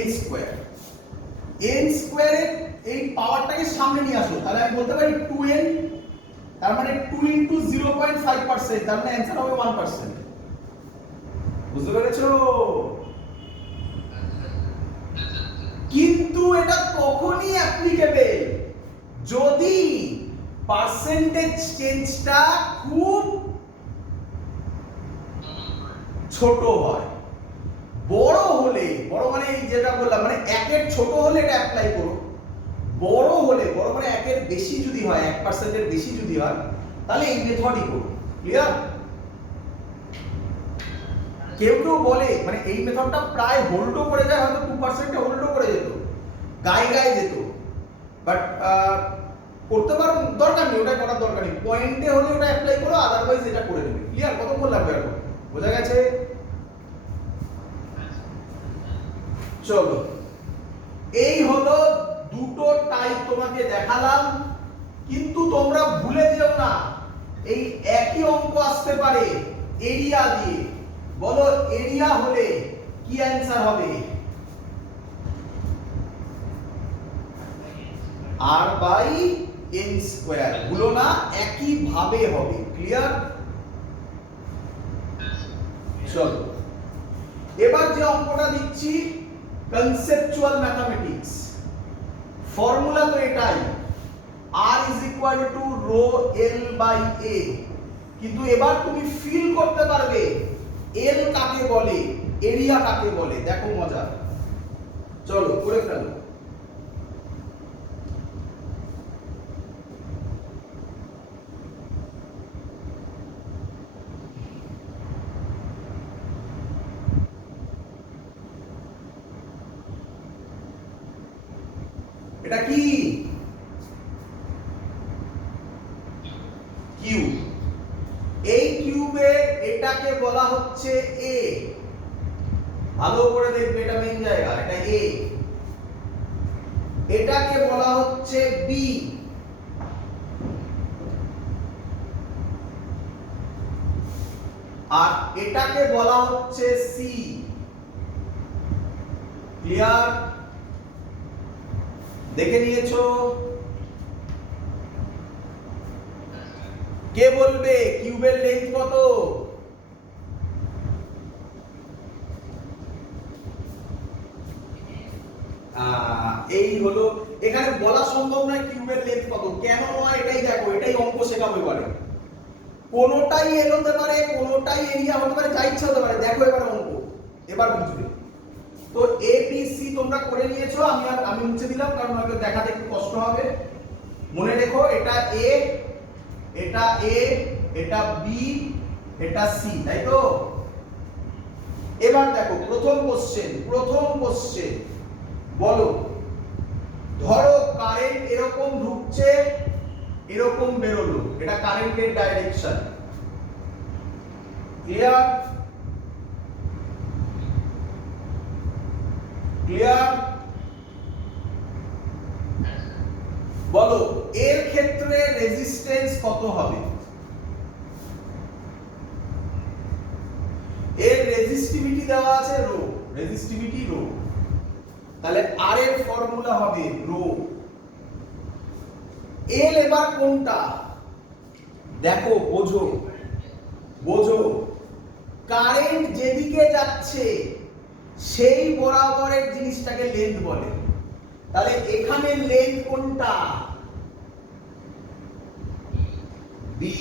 n square. n স্কয়ারের এই পাওয়ারটাকে সামনে নিয়ে আসো, তাহলে আমি বলতে পারি 2n, তার মানে 2 ইনটু 0.5%, তার মানে অ্যানসার হবে 1%। বুঝতে পেরেছো? কিন্তু এটা তখনই অ্যাপ্লিকেবল যদি পার্সেন্টেজ চেঞ্জটা খুব ছোট হয়। বড় হলে, বড় মানে এই যেটা বললাম, মানে একের ছোট হলে এটা অ্যাপ্লাই করো, বড় হলে, বড় মানে একের বেশি যদি হয়, 1% এর বেশি যদি হয়, তাহলে এই মেথডই করো। ক্লিয়ার? কেউ কেউ বলে মানে এই মেথডটা প্রায় হোল্ডও করে যায়, হয়তো 2% হোল্ডও করে যেত, গায়ে গায়ে যেত, বাট করতে পারো, দরকার নেই, ওটা করার দরকার নেই, পয়েন্টে হলে ওটা অ্যাপ্লাই করো, আদারওয়াইজ এটা করে নেবে। ক্লিয়ার? কতক্ষণ লাগবে এখন? বোঝা গেছে? চলো, এই হলো দুটো টাইপ তোমাকে দেখালাম, কিন্তু তোমরা ভুলে যেও না এই একই অঙ্ক আসতে পারে এরিয়া দিয়ে। বলো এরিয়া হলে কি অ্যান্সার হবে? r by n square. ভুলো না, একই ভাবে হবে। ক্লিয়ার? চলো, এবার যে অঙ্কটা দিচ্ছি কনসেপচুয়াল ম্যাথমেটিক্স, ফর্মুলা তো এটাই, r is equal to rho l by a, কিন্তু এবার তুমি ফিল করতে পারবে l কাকে বলে, এরিয়া কাকে বলে। দেখো মজা, চলো করে ফেলো। এটা কি? কিউব। এই কিউবে এটাকে বলা হচ্ছে a, ভালো করে দেখবে, এটা মেইন জায়গা, এটা a। এটাকে বলা হচ্ছে b, আর এটাকে বলা হচ্ছে c। ক্লিয়ার? দেখে নিয়েছো? কে বলবে কিউবের লেন্থ কত? এই হলো, এখানে বলা সম্ভব নয় কিউবের লেন্থ কত, কেন নয় এটাই দেখো, এটাই অঙ্ক শেখাবো এবারে। কোনোটাই এল হতে পারে, কোনোটাই এরিয়া হতে পারে, যা ইচ্ছা হতে পারে। দেখো এবার অঙ্ক, এবার বুঝবে। তো এ বি সি তোমরা করে নিয়েছো, আমি মুছে দিলাম কারণ হয়তো দেখাতে একটু কষ্ট হবে। মনে রেখো এটা এ, এটা এ, এটা বি, এটা সি, তাই তো? এবার দেখো প্রথম কোশ্চেন, বলো ধরো কারেন্ট এরকম ঢুকছে, এরকম বেরোলো, এটা কারেন্টের ডাইরেকশন। ক্লিয়ার? ক্লিয়ার? বলো এর ক্ষেত্রে রেজিস্ট্যান্স কত হবে? এর রেজিস্টিভিটি দেওয়া আছে রো, রেজিস্টিভিটি রো, তাহলে আর এর ফর্মুলা হবে রো। এল এবার কোনটা দেখো, বোঝো, কারেন্ট যেদিকে যাচ্ছে সেই বরাবরের জিনিসটাকে লেন্থ বলে। তাহলে এখানে লেন্থ কোনটা? বি।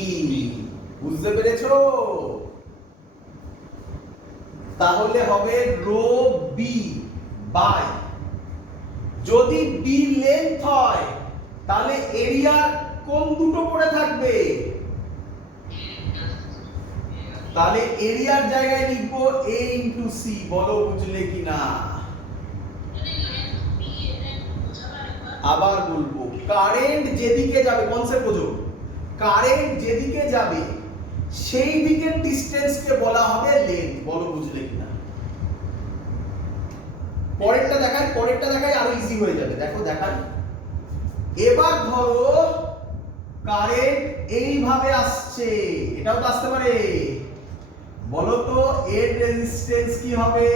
বুঝতে পেরেছো? তাহলে হবে রো বি বাই, যদি বি লেন্থ হয় তাহলে এরিয়া কোন দুটো পড়ে থাকবে? তাহলে এরিয়ার জায়গায় লিখবো a ইনটু সি। বলো বুঝলে কিনা? আবার বলবো, কারেন্ট যেদিকে যাবে, কনসেপ্ট বোঝো, কারেন্ট যেদিকে যাবে সেই দিকের ডিসটেন্সকে বলা হবে লেন্থ। বলো বুঝলে কিনা? পরেরটা দেখাই আরো ইজি হয়ে যাবে। দেখো দেখাই, এবার ধরো কারেন্ট এইভাবে আসছে, এটাও তো আসতে পারে। বলো তো এর রেজিস্ট্যান্স কি হবে?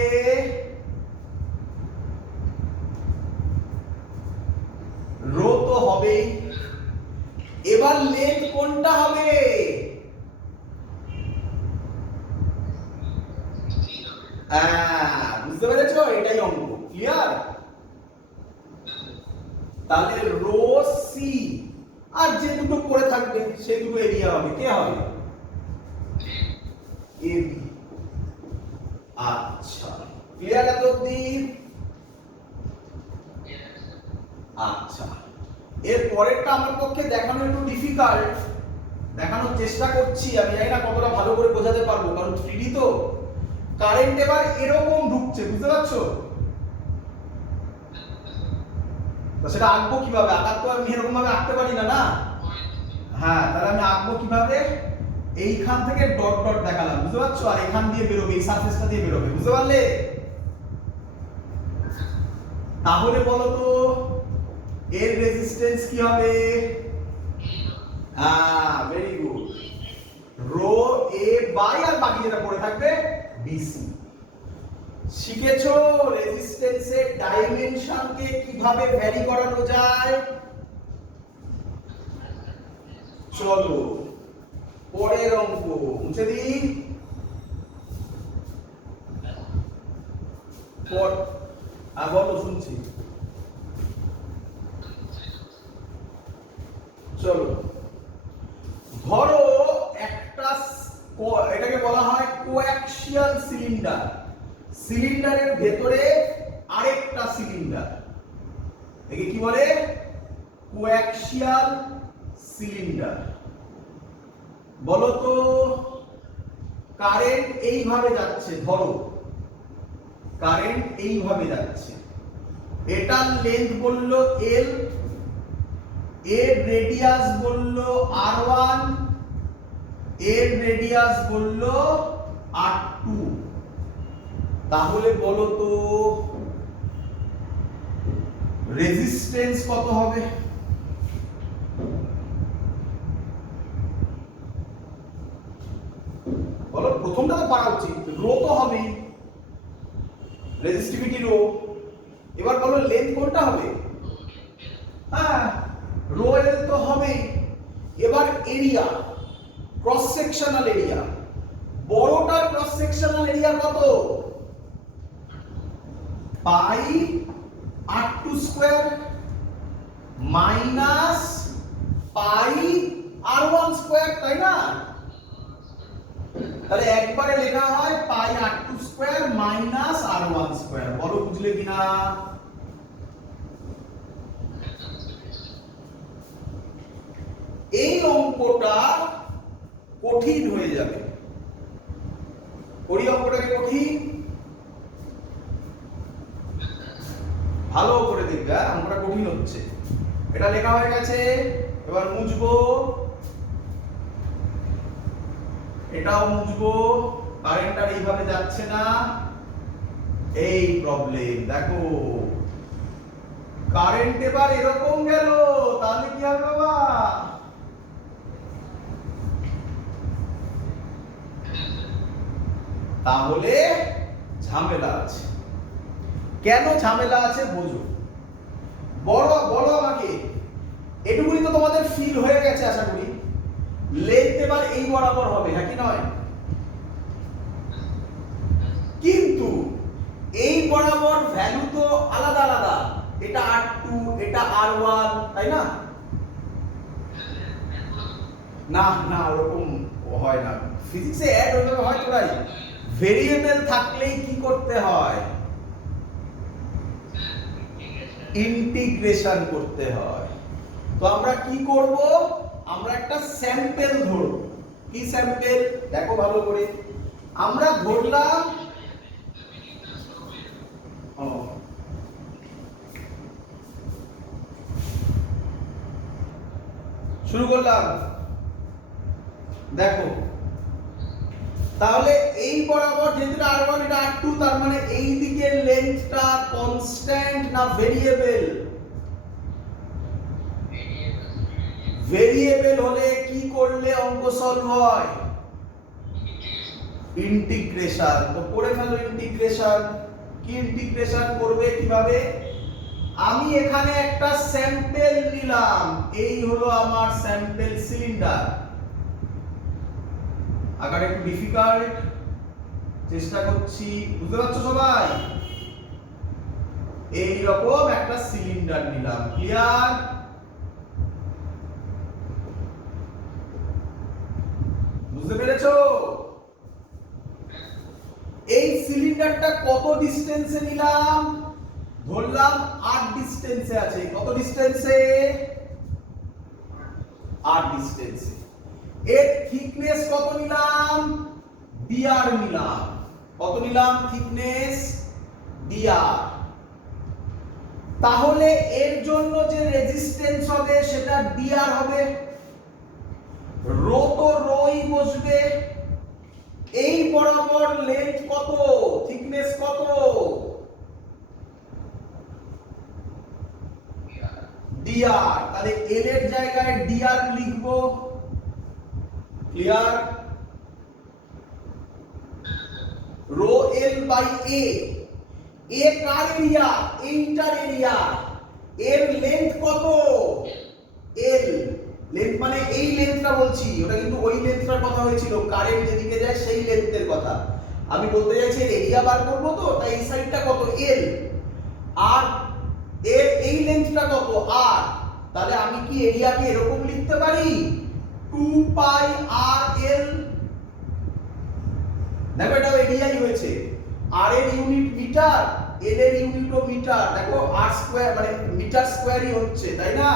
রো তো হবেই। এবার লেন্থ কোনটা হবে? বুঝতে পেরেছো? এটাই অঙ্ক। ক্লিয়ার? তাহলে রো সি, আর যে দুটো পড়ে থাকবে সেই দুটো এরিয়া হবে। কে হবে? A B. আচ্ছা, ক্লিয়ার এত অবধি? আচ্ছা, এর পরেরটা আমার পক্ষে দেখানো একটু ডিফিকাল্ট, দেখানোর চেষ্টা করছি, আমি জানি না কতটা ভালো করে বোঝাতে পারবো, কারণ 3D তো। কারেন্ট এবার এরকম ঢুকছে, বুঝতে পারছো? তো সেটা আঁকবো কিভাবে? আঁকার তো আমি এরকম ভাবে আঁকতে পারি না, না? হ্যাঁ, তাহলে আমি আঁকবো কিভাবে? এইখান থেকে ডট ডট দেখালাম, বুঝতে পারছো? আর এখান দিয়ে বেরোবে, এই সারফেসটা দিয়ে বেরোবে, বুঝতে পারলে? তাহলে বলো তো এর রেজিস্ট্যান্স কি হবে? Very good, rho A by, আর বাকি যেটা পড়ে থাকবে বিসি। শিখেছো রেজিস্ট্যান্সের ডাইমেনশনকে কিভাবে ভ্যারি করানো যায়? চলো পরের অঙ্ক মুছে দিই। বলো, শুনছি। চলো, ধরো একটা, এটাকে বলা হয় কোঅ্যাক্সিয়াল সিলিন্ডার। সিলিন্ডারের ভেতরে আরেকটা সিলিন্ডার, একে কি বলে? Coaxial cylinder. বলো তো কারেন্ট এইভাবে যাচ্ছে, ধরো কারেন্ট এইভাবে যাচ্ছে, এটার লেন্থ বললো এল, এর রেডিয়াস বললো r1, এর রেডিয়াস বললো r2। তাহলে বলো তো রেজিস্ট্যান্স কত হবে? বলো, প্রথমটা তো পারা উচিত, রো তো হবেই, রেজিস্টিভিটি রো। এবার বলো লেন্থ কোনটা হবে? হ্যাঁ, রো এল তো হবে। এবার এরিয়া, ক্রস সেকশনাল এরিয়া, বড়টার ক্রস সেকশনাল এরিয়া কত? Pi r2 square minus pi r1 square, তাই না? তাহলে একবারে লেখা হয় পাই r2 square minus r1 square. বলো বুঝলে কিনা? এই অঙ্কটা কঠিন হয়ে যাবে, ওই অঙ্কটাকে কঠিন, ভালো করে দেখবে, অঙ্কটা কঠিন হচ্ছে। এটা লেখা হয়ে গেছে, এবার মুছবো, এটাও মুছবো। কারেন্ট আর এইভাবে যাচ্ছে না, এই প্রবলেম। দেখো কারেন্ট এবার এরকম গেল, তাহলে কি হবে বাবা? তাহলে ঝামেলা আছে। কেন ঝামেলা আছে বোঝো। বলো আমাকে, এটুকুনি তো তোমাদের ফিল হয়ে গেছে আশা করি। লেন্থ এবার এই বরাবর হবে, হ্যাঁ কি নয়? কিন্তু এই বরাবর ভ্যালু তো আলাদা আলাদা, এটা r2, এটা r1, তাই না? না না, ওরকম হয় না, ফিজিক্সে অ্যাড ওইভাবে হয় তোরাই। ভেরিয়েবল থাকলেই কি করতে হয়? ইন্টিগ্রেশন করতে হয়। তো আমরা কি করব? আমরা একটা স্যাম্পল ধরব। কি স্যাম্পল? দেখো ভালো করে, আমরা ধরলাম শুরু করলাম, দেখো তাহলে এই বরাবর যেহেতু r1 এটা r2, তার মানে এই দিকের লেন্থটা কনস্ট্যান্ট না ভেরিয়েবল? ভেরিয়েবল হলে কি করলে অঙ্ক সলভ হয়? ইন্টিগ্রেশন। তো করে ফেলো ইন্টিগ্রেশন। কি ইন্টিগ্রেশন করবে কিভাবে? আমি এখানে একটা স্যাম্পল নিলাম, এই হলো আমার স্যাম্পল সিলিন্ডার। আকার একটু ডিফিকাল্ট, চেষ্টা করছি, বুঝতে পারছো সবাই? এই রকম একটা সিলিন্ডার নিলাম, ক্লিয়ার? বুঝতে পেরেছো? এই সিলিন্ডারটা কত ডিসটেন্সে নিলাম? ধরলাম 8 ডিসটেন্সে আছে। কত ডিসটেন্সে? 8 ডিসটেন্সে। এর থিকনেস কত নিলাম? dr নিলাম। কত নিলাম থিকনেস? dr। তাহলে এর জন্য যে রেজিস্ট্যান্স হবে সেটা dr হবে। রো তো রোই বসবে। এই বরাবর লেন্থ কত? থিকনেস কত? dr। তাহলে l এর জায়গায় dr লিখবো। Clear? Rho l by a। এ কার এরিয়া? এইটার এরিয়া। এর লেন্থ কত? l। লেন্থ মানে এই লেন্থটা বলছি, ওটা কিন্তু ওই লেন্থটার কথা হয়েছিল, কারেন্ট যেদিকে যায় সেই লেন্থের কথা। আমি বলতে চাইছি এরিয়া বার করব, তো তাই এই সাইডটা কত? l। আর এর এই লেন্থটা কত? r। তাহলে আমি কি এরিয়াকে এরকম লিখতে পারি? 2 পাই r l। দেখো এটাও এরিয়াই হয়েছে। r এর ইউনিট মিটার, l এর ইউনিটও মিটার। দেখো r স্কয়ার মানে মিটার স্কয়ারই হচ্ছে, তাই না?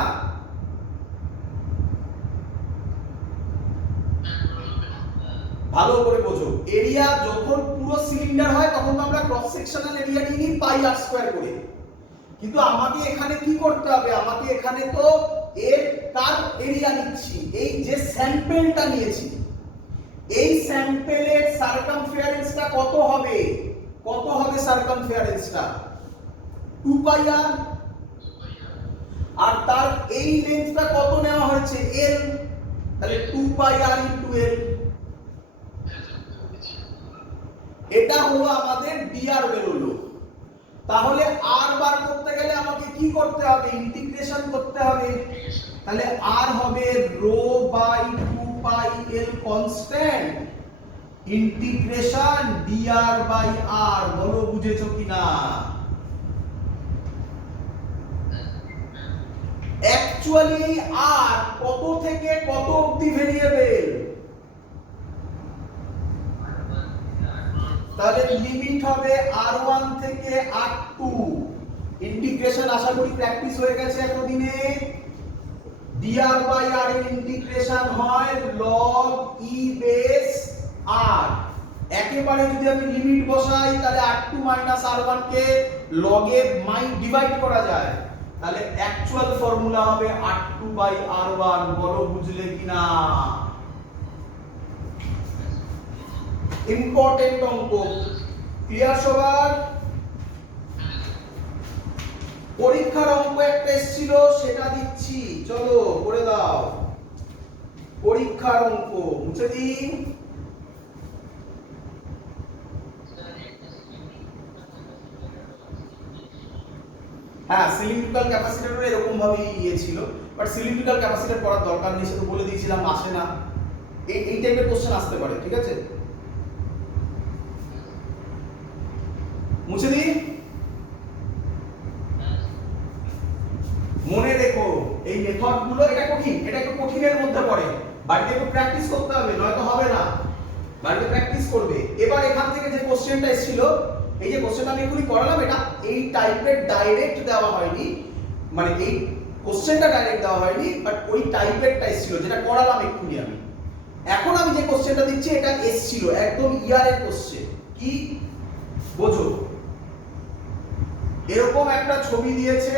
ভালো করে বোঝো, এরিয়া যখন পুরো সিলিন্ডার হয় তখন তো আমরা ক্রস সেকশনাল এরিয়া নিয়ে নিই পাই r স্কয়ার করে। কিন্তু আমাকে এখানে কি করতে হবে? আমাকে এখানে তো এর কার এরিয়া নিচ্ছি, এই যে স্যাম্পলটা নিয়েছি, এই স্যাম্পলের সারকামফারেন্সটা কত হবে? কত হবে সারকামফারেন্সটা? 2 পাই r। আর তার এই লেন্থটা কত নেওয়া হয়েছে? l। তাহলে 2 পাই r ইনটু l। এটা হলো আমাদের dr বেরোলো। তাহলে r বার করতে গেলে আমাকে কি করতে হবে? ইন্টিগ্রেশন করতে হবে। তাহলে r হবে rho by 2 pi l constant integration dr by r। বলো বুঝেছো কিনা? অ্যাকচুয়ালি r কত থেকে কত অবধি ভেরিয়েবল? তাহলে লিমিট হবে r1 থেকে r2। ইন্টিগ্রেশন আশা করি প্র্যাকটিস হয়ে গেছে এতদিনে। dr বাই r এর ইন্টিগ্রেশন হয় log e বেস r। একেবারে যদি আমি লিমিট বসাই তাহলে r2 r1 কে log এ ডিভাইড করা যায়। তাহলে অ্যাকচুয়াল ফর্মুলা হবে r2 বাই r1। বলো বুঝলে কিনা? ইম্পর্টেন্ট অঙ্ক। ক্লিয়ার সবার? পরীক্ষার অঙ্ক একটা এসেছিল, সেটা দিচ্ছি, চলো করে দাও। পরীক্ষার অঙ্ক মুছে দিন। হ্যাঁ, সিলিন্ড্রিক্যাল ক্যাপাসিটরের এরকম ভাবে ইয়ে ছিল, বাট সিলিন্ড্রিক্যাল ক্যাপাসিটর পড়ার দরকার নেই, সেটা বলে দিয়েছিলাম, আসে না। এই টাইপের কোশ্চেন আসতে পারে, ঠিক আছে? মুছে দিই। মনে রেখো এই মেথড গুলো, এটা কঠিন, এটা একটু কঠিনের মধ্যে পড়ে, বাড়িতে একটু প্র্যাকটিস করতে হবে, নয়তো হবে না। বাড়িতে প্র্যাকটিস করবে। এবার এখান থেকে যে কোশ্চেনটা এসেছিল, এই যে কোশ্চেনটা আমি এখনই করালাম, এটা এই টাইপের ডাইরেক্ট দেওয়া হয়নি, মানে এই কোশ্চেনটা ডাইরেক্ট দেওয়া হয়নি, বাট ওই টাইপেরটা এসেছিল যেটা করালাম এক্ষুনি আমি। এখন আমি যে কোশ্চেনটা দিচ্ছি এটা এসেছিল একদম ইয়ারের কোশ্চেন। কি বোঝো? এরকম একটা ছবি দিয়েছে,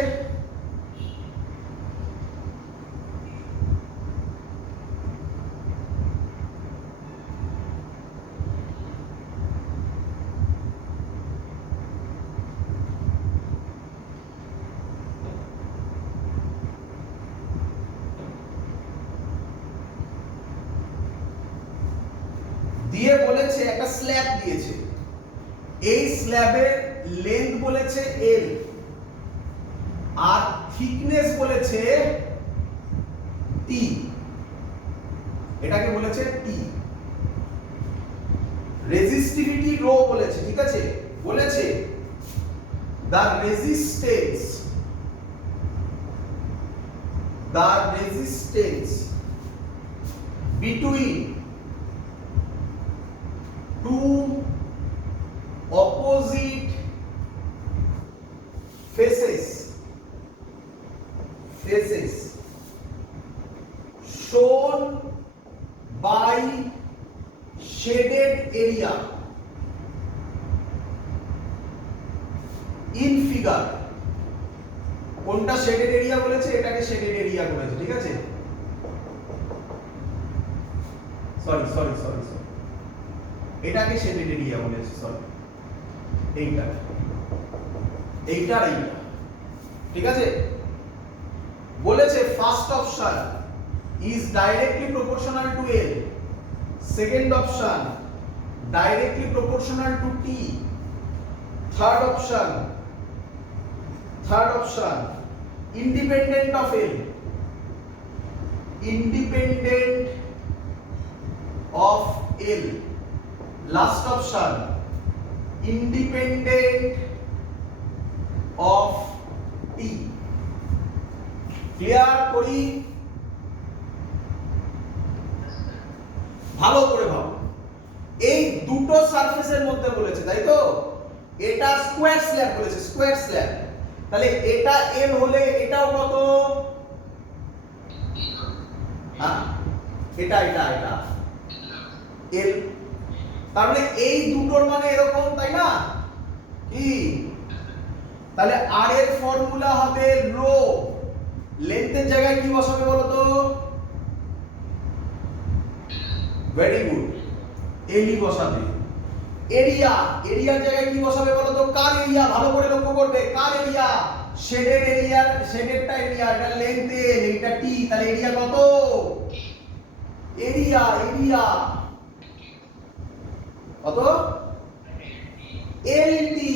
দিয়ে বলেছে একটা স্ল্যাব দিয়েছে, এই স্ল্যাবের লেন্থ বলেছে l আর থিকনেস বলেছে t। এটাকে বলেছে t। রেজিস্টিভিটি রো বলেছে, ঠিক আছে? বলেছে the resistance between two in figure কোনটা শেডেড এরিয়া বলেছে, এটাকে শেডেড এরিয়া বলেছে, ঠিক আছে? সরি সরি সরি সরি, এটাকে শেডেড এরিয়া বলেছে, সরি, এইটা এইটা আর এইটা, ঠিক আছে? বলেছে first option is directly proportional to L, second option directly proportional to t, third option independent of l, independent of l, last option independent of t. Clear করি? ভালো করে ভাবো, এই দুটো সারফেসের মধ্যে বলেছে, তাই তো? এটা স্কয়ার স্ল্যাব বলেছে, স্কয়ার স্ল্যাব, তাহলে এটা এল হলে এটাও কত? হ্যাঁ, এটা এটা এটা এল, তার মানে এই দুটোর মানে এরকম, তাই না? কি? তাহলে আর এর ফর্মুলা হবে রো, লেন্থের জায়গায় কি বসাবে বলো তো? ভেরি গুড, এলই বসাবে। এরিয়া, এরিয়ার জায়গায় কি বসাবে বলো তো? কার এরিয়া? ভালো করে লক্ষ্য করবে, কার এরিয়া? শেডেড এরিয়া, শেডেডটা এরিয়া, এটা লেন্থ এল, এটা টি, তাহলে এরিয়া কত? এরিয়া এরিয়া কত? এলটি।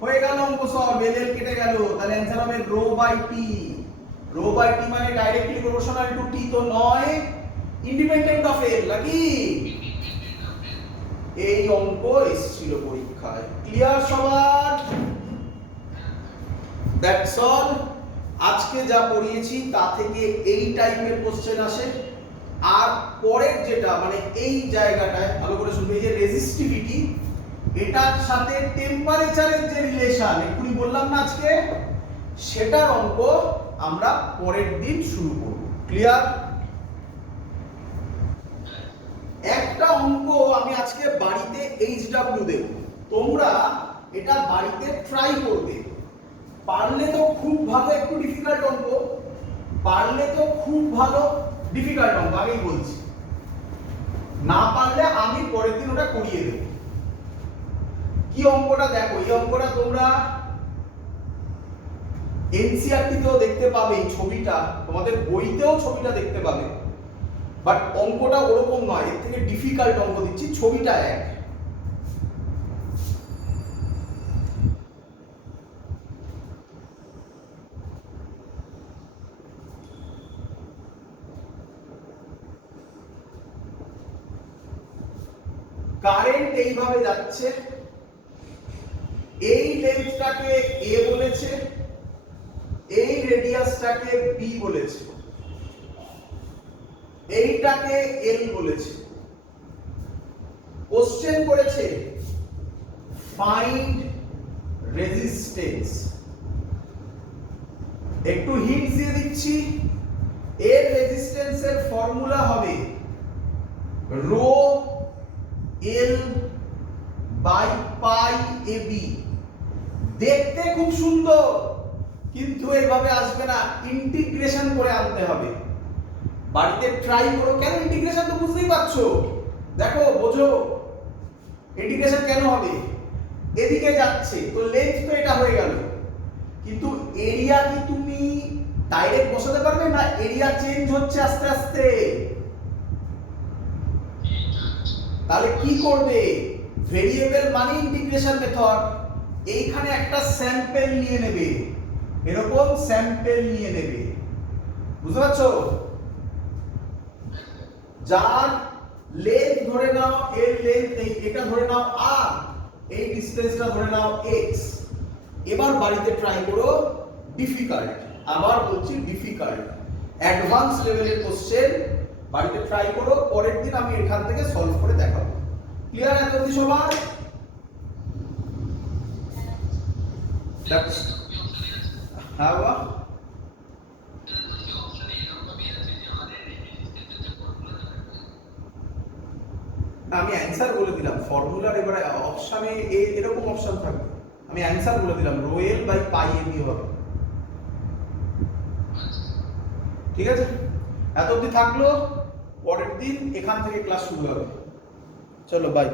হয়ে গেল অঙ্ক সব, এল এল কেটে গেল, তাহলে অ্যানসার হবে rho by T. Rho by T মানে ডাইরেক্টলি প্রপোর্শনাল টু টি তো নয়, ইন্ডিপেন্ডেন্ট অফ এল নাকি? এই অঙ্ক এসেছিল পরীক্ষায়। ক্লিয়ার সবার? That's all. আজকে যা পড়িয়েছি তা থেকে এই টাইপের কোশ্চেন আসে। আর পরের যেটা মানে এই জায়গাটায় ভালো করে শুনবে, এই যে রেজিস্টিভিটি, এটার সাথে টেম্পারেচারের যে রিলেশন এক্ষুনি বললাম না আজকে, সেটার অঙ্ক আমরা পরের দিন শুরু করব। ক্লিয়ার? একটা অঙ্ক আমি আজকে বাড়িতে HW দেব, তোমরা এটা বাড়িতে ট্রাই করবে। পারলে তো খুব ভালো, একটু ডিফিকাল্ট অঙ্ক, পারলে তো খুব ভালো, ডিফিকাল্ট অঙ্ক আগেই বলছি, না পারলে আমি পরের দিন ওটা করিয়ে দেব। কি অঙ্কটা দেখো, এই অঙ্কটা তোমরা এনসিইআরটি তেও দেখতে পাবে, এই ছবিটা তোমাদের বইতেও ছবিটা দেখতে পাবে, বাট অঙ্কটা ওরকম নয়, এর থেকে ডিফিকাল্ট অঙ্ক দিচ্ছি, ছবিটা এক। কারেন্ট এইভাবে যাচ্ছে, এই লেন্থটাকে এ বলেছে, এই রেডিয়াসটাকে বি বলেছে, এইটাকে এল বলেছে। কোশ্চেন করেছে ফাইন্ড রেজিস্ট্যান্স। একটু হিন্টস দিয়ে দিচ্ছি, এর রেজিস্ট্যান্সের ফর্মুলা হবে rho L by pi A B. দেখতে খুব সুন্দর, কিন্তু এইভাবে আসবে না, ইন্টিগ্রেশন করে আনতে হবে। বাড়িতে ট্রাই করো। কেন ইন্টিগ্রেশন তো বুঝতেই পারছো, দেখো বোঝো ইন্টিগ্রেশন কেন হবে। এদিকে যাচ্ছে তো লেন্থ তো এটা হয়ে গেল, কিন্তু এরিয়া কি তুমি ডাইরেক্ট বসাতে পারবে না? এরিয়া চেঞ্জ হচ্ছে আস্তে আস্তে, তাহলে কি করবে? ভেরিয়েবল মানে ইন্টিগ্রেশন মেথড। এইখানে একটা স্যাম্পল নিয়ে নেবে, এরকম স্যাম্পল নিয়ে নেবে, বুঝতে পারছো? যার লেন্থ ধরে নাও, এর লেন্থ এই, এটা ধরে নাও আর, এই ডিসটেন্সটা ধরে নাও x। এবার বাড়িতে ট্রাই করো, ডিফিকাল্ট, আবার বলছি ডিফিকাল্ট, অ্যাডভান্স লেভেলের কোশ্চেন বাড়িতে ট্রাই করো, পরের দিন আমি এখান থেকে সলভ করে দেখাবো। ক্লিয়ার এত অবধি সবার? হ্যাঁ বাবা, আমি অ্যানসার বলে দিলাম, ফর্মুলার এবারে অপশনে এরকম অপশন থাকবে। আমি অ্যান্সার বলে দিলাম, rho L by pi AB হবে। ঠিক আছে, এত অবধি থাকলো। পরের দিন এখান থেকে ক্লাস শুরু হবে। চলো বাই।